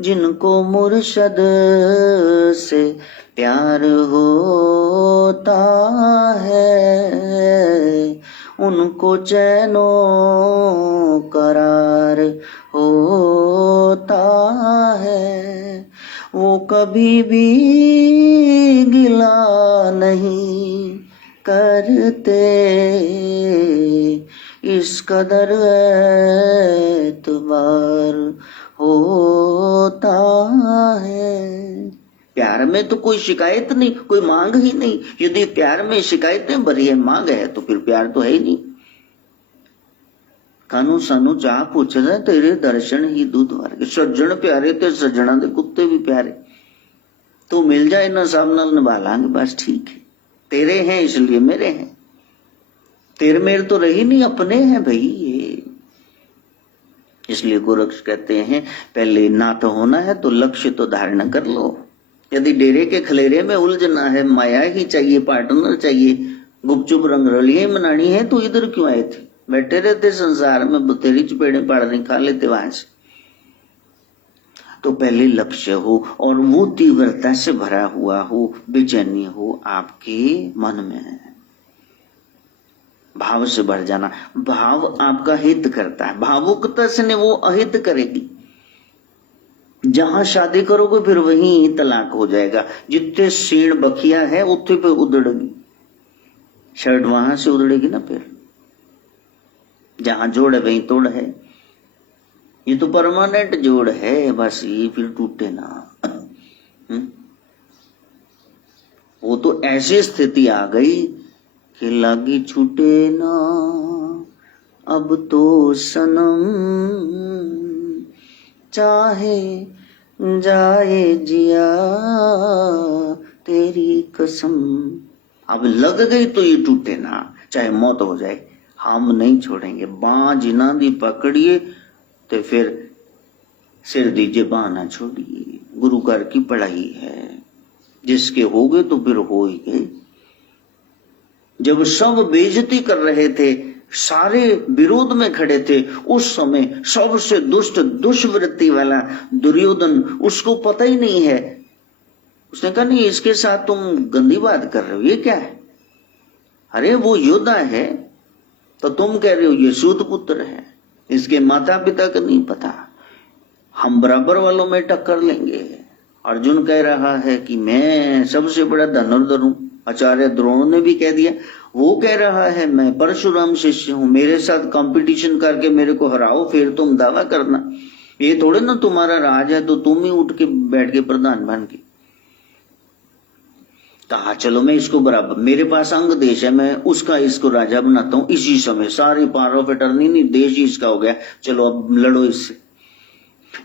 जिनको मुर्शद से प्यार होता है, उनको चैनो करार होता है। वो कभी भी गिला नहीं करते, इस कदर एतबार होता है। प्यार में तो कोई शिकायत नहीं, कोई मांग ही नहीं। यदि प्यार में शिकायतें भरी है, मांग है, तो फिर प्यार तो है ही नहीं। कानू सानू चाह पूछदा तेरे दर्शन ही दूध वर्गे, सज्जन प्यारे ते सज्जना दे कुत्ते भी प्यारे। तो मिल जाए ना सब नाल निभा लांगे, बस ठीक है। तेरे हैं इसलिए मेरे हैं, तेरे मेरे तो रही नहीं, अपने हैं भाई ये। इसलिए गोरक्ष कहते हैं पहले ना तो होना है तो लक्ष्य तो धारण कर लो। यदि डेरे के खलेरे में उलझना है, माया ही चाहिए, पार्टनर चाहिए, गुपचुप रंगरलियां मनानी है, तो इधर क्यों आए थे? बैठे रहते संसार में, बतेरी चपेड़े पाड़ने खा लेते वहां से। तो पहले लक्ष्य हो और वो तीव्रता से भरा हुआ हो, बेचैनी हो आपके मन में, भाव से भर जाना। भाव आपका हित करता है, भावुकता से ने वो अहित करेगी। जहां शादी करोगे फिर वहीं तलाक हो जाएगा। जितने सीण बखिया है उत्थे पे उधड़ेगी, शर्ट वहां से उधड़ेगी ना। फिर जहां जोड़ है वहीं तोड़ है। ये तो परमानेंट जोड़ है, बस ये फिर टूटे ना। वो तो ऐसी स्थिति आ गई कि लागी छूटे ना अब तो सनम, चाहे जाए जिया तेरी कसम। अब लग गई तो ये टूटे ना, चाहे मौत हो जाए, हम नहीं छोड़ेंगे। बाँ जिना दी पकड़िए तो फिर सिर दीजिए, बाँ ना छोड़िए। गुरु घर की पढ़ाई है, जिसके हो गए तो फिर हो ही गए। जब सब बेइज्जती कर रहे थे, सारे विरोध में खड़े थे, उस समय सबसे दुष्ट दुष्वृत्ति वाला दुर्योधन, उसको पता ही नहीं है। उसने कहा नहीं, इसके साथ तुम गंदी बात कर रहे हो, ये क्या है? अरे वो योद्धा है तो तुम कह रहे हो ये सूत पुत्र है, इसके माता पिता का नहीं पता, हम बराबर वालों में टक्कर लेंगे। अर्जुन कह रहा है कि मैं सबसे बड़ा धनुर्धर हूं, आचार्य द्रोण ने भी कह दिया। वो कह रहा है मैं परशुराम शिष्य हूं, मेरे साथ कंपटीशन करके मेरे को हराओ, फिर तुम दावा करना। ये थोड़े ना तुम्हारा राज है तो तुम ही उठ के बैठ के प्रधान बन के। कहा चलो मैं इसको बराबर, मेरे पास अंग देश है, मैं उसका इसको राजा बनाता हूं। इसी समय सारी पावर ऑफ अटर्नी नहीं, देश ही इसका हो गया, चलो अब लड़ो इससे।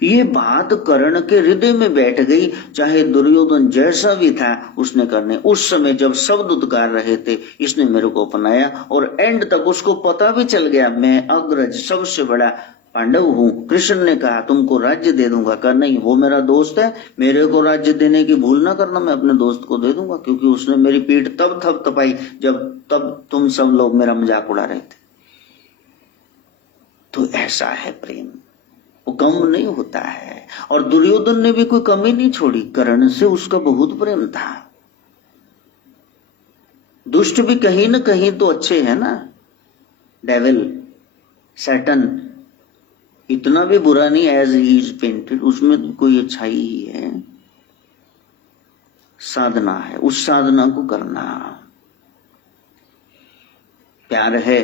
ये बात कर्ण के हृदय में बैठ गई, चाहे दुर्योधन जैसा भी था उसने करने। उस समय जब शब्द उद्गार रहे थे, इसने मेरे को अपनाया और एंड तक उसको पता भी चल गया मैं अग्रज सबसे बड़ा पांडव हूं। कृष्ण ने कहा तुमको राज्य दे दूंगा, कहा नहीं वो मेरा दोस्त है, मेरे को राज्य देने की भूल ना करना, मैं अपने दोस्त को दे दूंगा, क्योंकि उसने मेरी पीठ तब थपथपाई जब तब तुम सब लोग मेरा मजाक उड़ा रहे थे। तो ऐसा है प्रेम, वो कम नहीं होता है। और दुर्योधन ने भी कोई कमी नहीं छोड़ी, कर्ण से उसका बहुत प्रेम था। दुष्ट भी कहीं ना कहीं तो अच्छे है ना, डेविल सैटन इतना भी बुरा नहीं एज ही इज पेंटेड, उसमें कोई अच्छाई ही है। साधना है, उस साधना को करना। प्यार है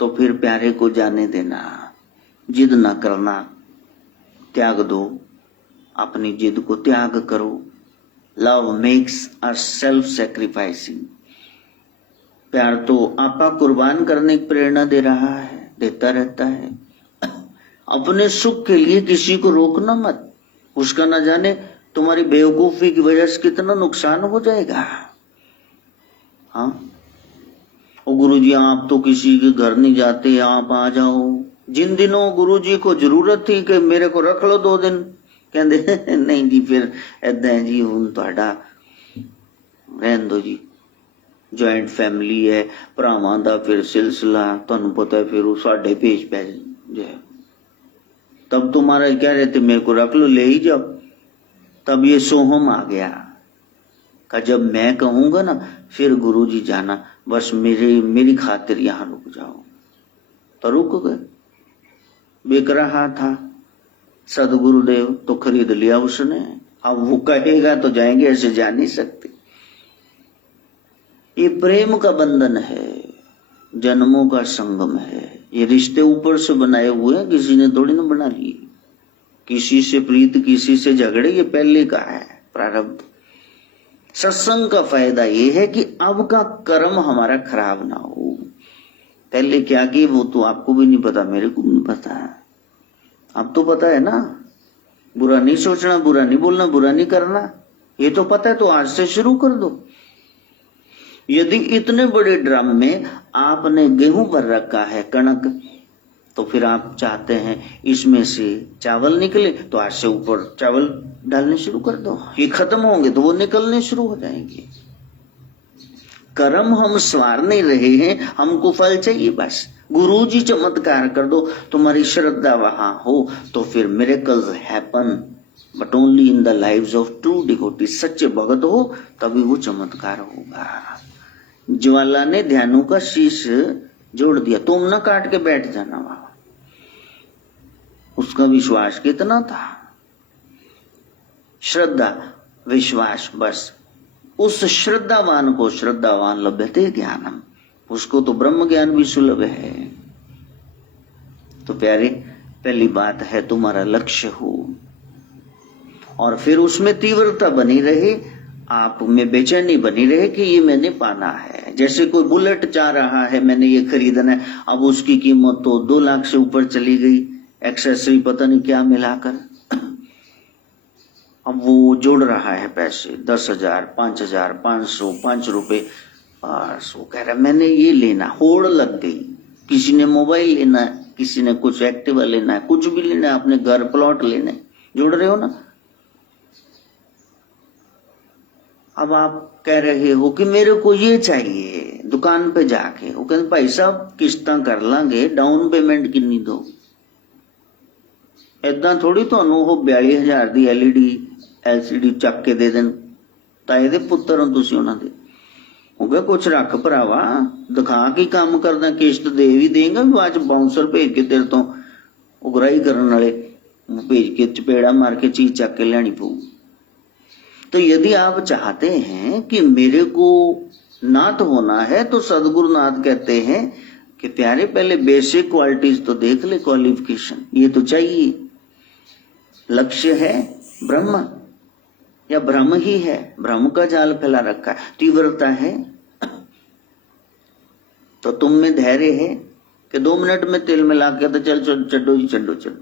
तो फिर प्यारे को जाने देना, जिद ना करना, त्याग दो, अपनी जिद को त्याग करो। Love makes us self sacrificing. प्यार तो आपा कुर्बान करने की प्रेरणा दे रहा है, देता रहता है। अपने सुख के लिए किसी को रोकना मत, उसका न जाने तुम्हारी बेवकूफी की वजह से कितना नुकसान हो जाएगा। हाँ, ओ गुरुजी आप तो किसी के घर नहीं जाते, आप आ जाओ। जिन दिनों गुरुजी को जरूरत थी कि मेरे को रख लो 2 दिन, कहते नहीं जी फिर ऐदा जी हुण तुहाडा रहन दो जी, जॉइंट फैमिली है, भरावां दा फिर सिलसिला तुहानू पता है, फिर वो साडे भेज पै जाए। तब तो महाराज कह रहे थे मेरे को रख लो, ले ही जाओ। तब ये सोहम आ गया का जब मैं कहूंगा ना फिर गुरुजी जाना, बस मेरी खातिर यहां रुक जाओ। तो रुक गए। बिक रहा था, सदगुरुदेव तो खरीद लिया उसने। अब वो कहेगा तो जाएंगे, ऐसे जा नहीं सकते। ये प्रेम का बंधन है, जन्मों का संगम है। ये रिश्ते ऊपर से बनाए हुए हैं, किसी ने थोड़ी ना बना लिए। किसी से प्रीत, किसी से झगड़े, ये पहले का है प्रारब्ध। सत्संग का फायदा ये है कि अब का कर्म हमारा खराब ना हो। पहले क्या किए वो तो आपको भी नहीं पता, मेरे को भी नहीं पता है। अब तो पता है ना, बुरा नहीं सोचना, बुरा नहीं बोलना, बुरा नहीं करना, ये तो पता है। तो आज से शुरू कर दो। यदि इतने बड़े ड्रम में आपने गेहूं भर रखा है, कणक, तो फिर आप चाहते हैं इसमें से चावल निकले, तो आज से ऊपर चावल डालने शुरू कर दो। ये खत्म होंगे तो वो निकलने शुरू हो जाएंगे। कर्म हम स्वार नहीं रहे हैं, हमको फल चाहिए बस। गुरु जी चमत्कार कर दो, तुम्हारी श्रद्धा वहां हो तो फिर miracles happen, but only in the lives of true devotee. सच्चे भगत हो तभी वो चमत्कार होगा। ज्वाला ने ध्यानों का शीश जोड़ दिया, तुम ना काट के बैठ जाना वहां। उसका विश्वास कितना था, श्रद्धा विश्वास, बस उस श्रद्धावान को श्रद्धावान लभ्यते ज्ञानम, उसको तो ब्रह्म ज्ञान भी सुलभ है। तो प्यारे, पहली बात है तुम्हारा लक्ष्य हो, और फिर उसमें तीव्रता बनी रहे, आप में बेचैनी बनी रहे कि ये मैंने पाना है। जैसे कोई बुलेट चाह रहा है, मैंने ये खरीदना है, अब उसकी कीमत तो 2 लाख से ऊपर चली गई, एक्सेसरी पता नहीं क्या मिलाकर। अब वो जोड़ रहा है पैसे, 10,000, 5,000, 500, 5 रुपए, बस वो कह रहा है मैंने ये लेना, होड़ लग गई। किसी ने मोबाइल लेना है, किसी ने कुछ एक्टिवा लेना है, कुछ भी लेना है, अपने घर प्लॉट लेना है, जोड़ रहे हो ना। अब आप कह रहे हो कि मेरे को ये चाहिए, दुकान पे जाके वो कहते भाई साहब किस्तां कर लांगे, डाउन पेमेंट कितनी दो। ਏਦਾਂ ਥੋੜੀ ਤੁਹਾਨੂੰ ਉਹ 42,000 ਦੀ LED LCD ਚੱਕ ਕੇ ਦੇ ਦੇਣ, ਤਾਏ ਦੇ ਪੁੱਤਰ ਹੋ ਤੁਸੀਂ ਉਹਨਾਂ ਦੇ। ਉਹ ਕਹੇ ਕੁਛ ਰੱਖ ਭਰਾਵਾ, ਦਿਖਾ ਕੀ ਕੰਮ ਕਰਦਾ, ਕਿਸ਼ਤ ਦੇ ਵੀ ਦੇਂਗਾ, ਬਾਅਦ ਚ ਬਾਉਂਸਰ ਭੇਜ ਕੇ ਤੇਰੇ ਤੋਂ ਉਗਰਾਈ ਕਰਨ ਵਾਲੇ ਭੇਜ के चपेड़ा मार के चीज चक के लेनी पऊ। तो यदि आप चाहते हैं कि मेरे को नाथ होना है, तो सदगुरु नाथ कहते हैं कि प्यारे पहले बेसिक क्वालिटीज तो देख ले, क्वालिफिकेशन ये तो चाहिए। लक्ष्य है ब्रह्म या ब्रह्म ही है, ब्रह्म का जाल फैला रखा है। तीव्रता है तो तुम में धैर्य है कि 2 मिनट में तेल मिला के तो चल चल चड्डो जी चड्डो चल।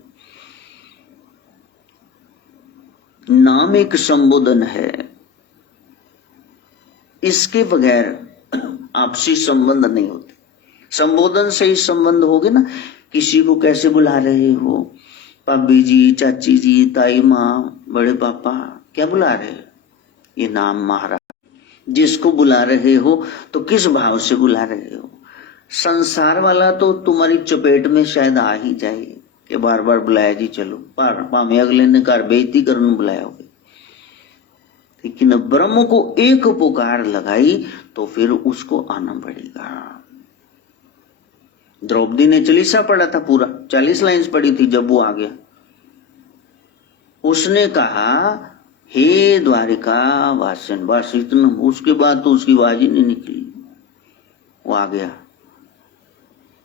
नाम एक संबोधन है, इसके बगैर आपसी संबंध नहीं होते। संबोधन से ही संबंध होगे ना। किसी को कैसे बुला रहे हो, भाभी जी, चाची जी, ताई माँ, बड़े पापा, क्या बुला रहे हो? ये नाम महाराज। जिसको बुला रहे हो तो किस भाव से बुला रहे हो। संसार वाला तो तुम्हारी चपेट में शायद आ ही जाए कि बार बार बुलाया जी चलो, पर भावे अगले ने घर बेइज्जती करने बुलाया होगा, लेकिन ब्रह्म को एक पुकार लगाई तो फिर उसको आना पड़ेगा। द्रौपदी ने चालीसा पढ़ा था, पूरा 40 लाइन्स पढ़ी थी। जब वो आ गया उसने कहा हे द्वारिका वासन, बस इतना, उसके बाद तो उसकी आवाज ही नहीं निकली। वो आ गया,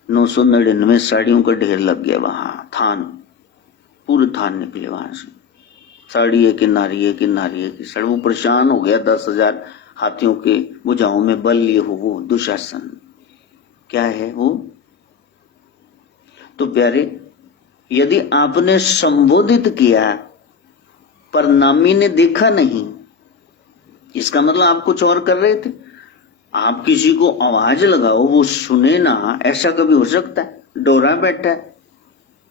999 साड़ियों का ढेर लग गया वहां, थान, पूरे थान निकले वहां से, साड़ी है कि नारी है कि नारी है कि साड़ी। वो परेशान हो गया, 10,000 हाथियों के भुजाओं में बल लिए हो वो दुशासन, क्या है वो। तो प्यारे, यदि आपने संबोधित किया पर नामी ने देखा नहीं, इसका मतलब आप कुछ और कर रहे थे। आप किसी को आवाज लगाओ वो सुने ना, ऐसा कभी हो सकता है? डोरा बैठा है,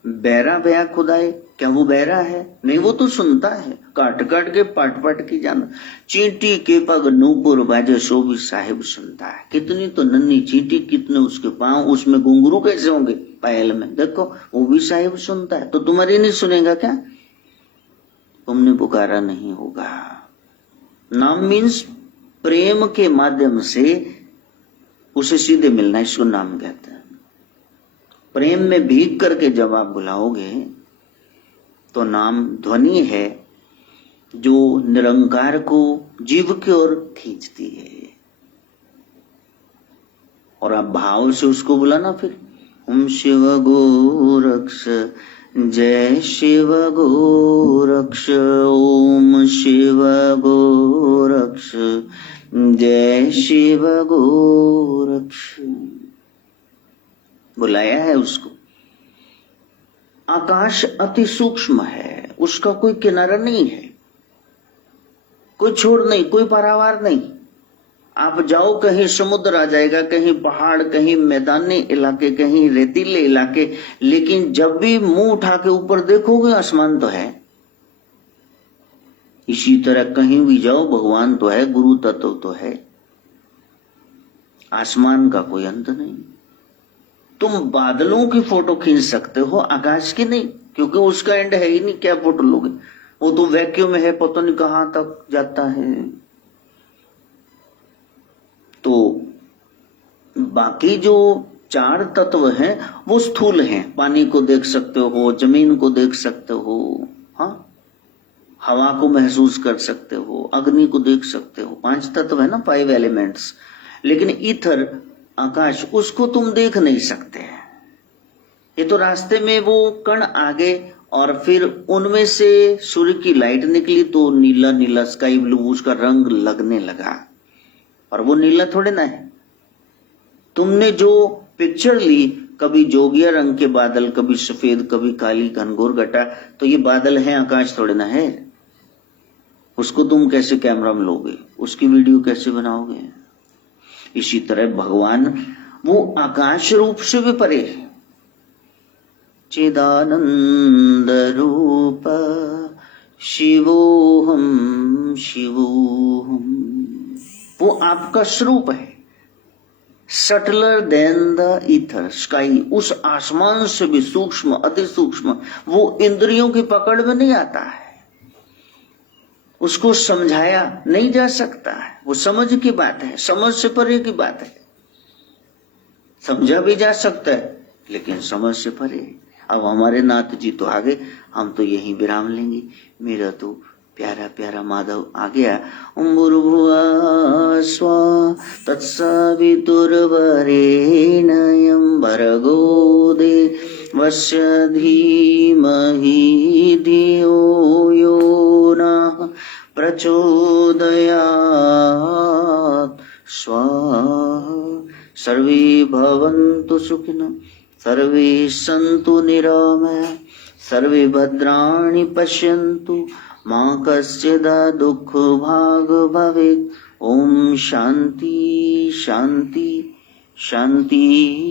बहरा भया खुदाए, क्या वो बहरा है? नहीं, वो तो सुनता है, काट काट के पाट पाट की जाना। चींटी के पग नूपुर बाजे सो भी साहिब सुनता है। कितनी तो नन्ही चींटी, कितने उसके पांव, उसमें घुंघरू कैसे होंगे पायल में, देखो वो भी साहिब सुनता है। तो तुम्हारी नहीं सुनेगा क्या? तुमने पुकारा नहीं होगा। नाम मीन्स प्रेम के माध्यम से उसे सीधे मिलना, इसको नाम कहते हैं। प्रेम में भीग करके जब आप बुलाओगे तो नाम ध्वनि है जो निरंकार को जीव की ओर खींचती है, और आप भाव से उसको बुलाना। फिर ओम शिव गोरक्ष, जय शिव गोरक्ष, ओम शिव गोरक्ष, जय शिव गोरक्ष, बुलाया है उसको। आकाश अति सूक्ष्म है, उसका कोई किनारा नहीं है, कोई छोर नहीं, कोई पारावार नहीं। आप जाओ, कहीं समुद्र आ जाएगा, कहीं पहाड़, कहीं मैदानी इलाके, कहीं रेतीले इलाके, लेकिन जब भी मुंह उठा के ऊपर देखोगे आसमान तो है। इसी तरह कहीं भी जाओ भगवान तो है, गुरु तत्व तो है, आसमान का कोई अंत नहीं। तुम बादलों की फोटो खींच सकते हो, आकाश की नहीं, क्योंकि उसका एंड है ही नहीं, क्या फोटो लोगे? वो तो वैक्यूम में है, पता नहीं कहां तक जाता है। तो बाकी जो 4 तत्व हैं वो स्थूल हैं। पानी को देख सकते हो, जमीन को देख सकते हो, हाँ, हवा को महसूस कर सकते हो, अग्नि को देख सकते हो। 5 तत्व है ना, 5 एलिमेंट्स। लेकिन ईथर, आकाश, उसको तुम देख नहीं सकते। ये तो रास्ते में वो कण आ गए और फिर उनमें से सूर्य की लाइट निकली तो नीला नीला स्काई ब्लू उसका रंग लगने लगा, और वो नीला थोड़े ना है। तुमने जो पिक्चर ली, कभी जोगिया रंग के बादल, कभी सफेद, कभी काली घनघोर घटा, तो ये बादल है, आकाश थोड़े ना है। उसको तुम कैसे कैमरा में लोगे, उसकी वीडियो कैसे बनाओगे? इसी तरह भगवान वो आकाश रूप से भी परे है। चिदानंद रूप शिवोहम शिवोहम, वो आपका स्वरूप है। Subtler then the ether sky, उस आसमान से भी सूक्ष्म, अति सूक्ष्म, वो इंद्रियों की पकड़ में नहीं आता है, उसको समझाया नहीं जा सकता है। वो समझ की बात है, समझ से परे की बात है। समझा भी जा सकता है लेकिन समझ से परे। अब हमारे नाथ जी तो आगे, हम तो यहीं विराम लेंगे। मेरा तो प्यारा प्यारा माधव आ गया। भूर्भुवः स्वः तत्सवितुर्वरेण्यं भर्गो देवस्य धीमहि धियो यो नः प्रचोदयात् स्वाहा। सर्वे भवन्तु सुखिनः, सर्वे सन्तु निरामयाः, सर्वे भद्राणि पश्यन्तु, मा कश्चित् दुःखभाग् भवेत्। ओम शांति शांति शांति।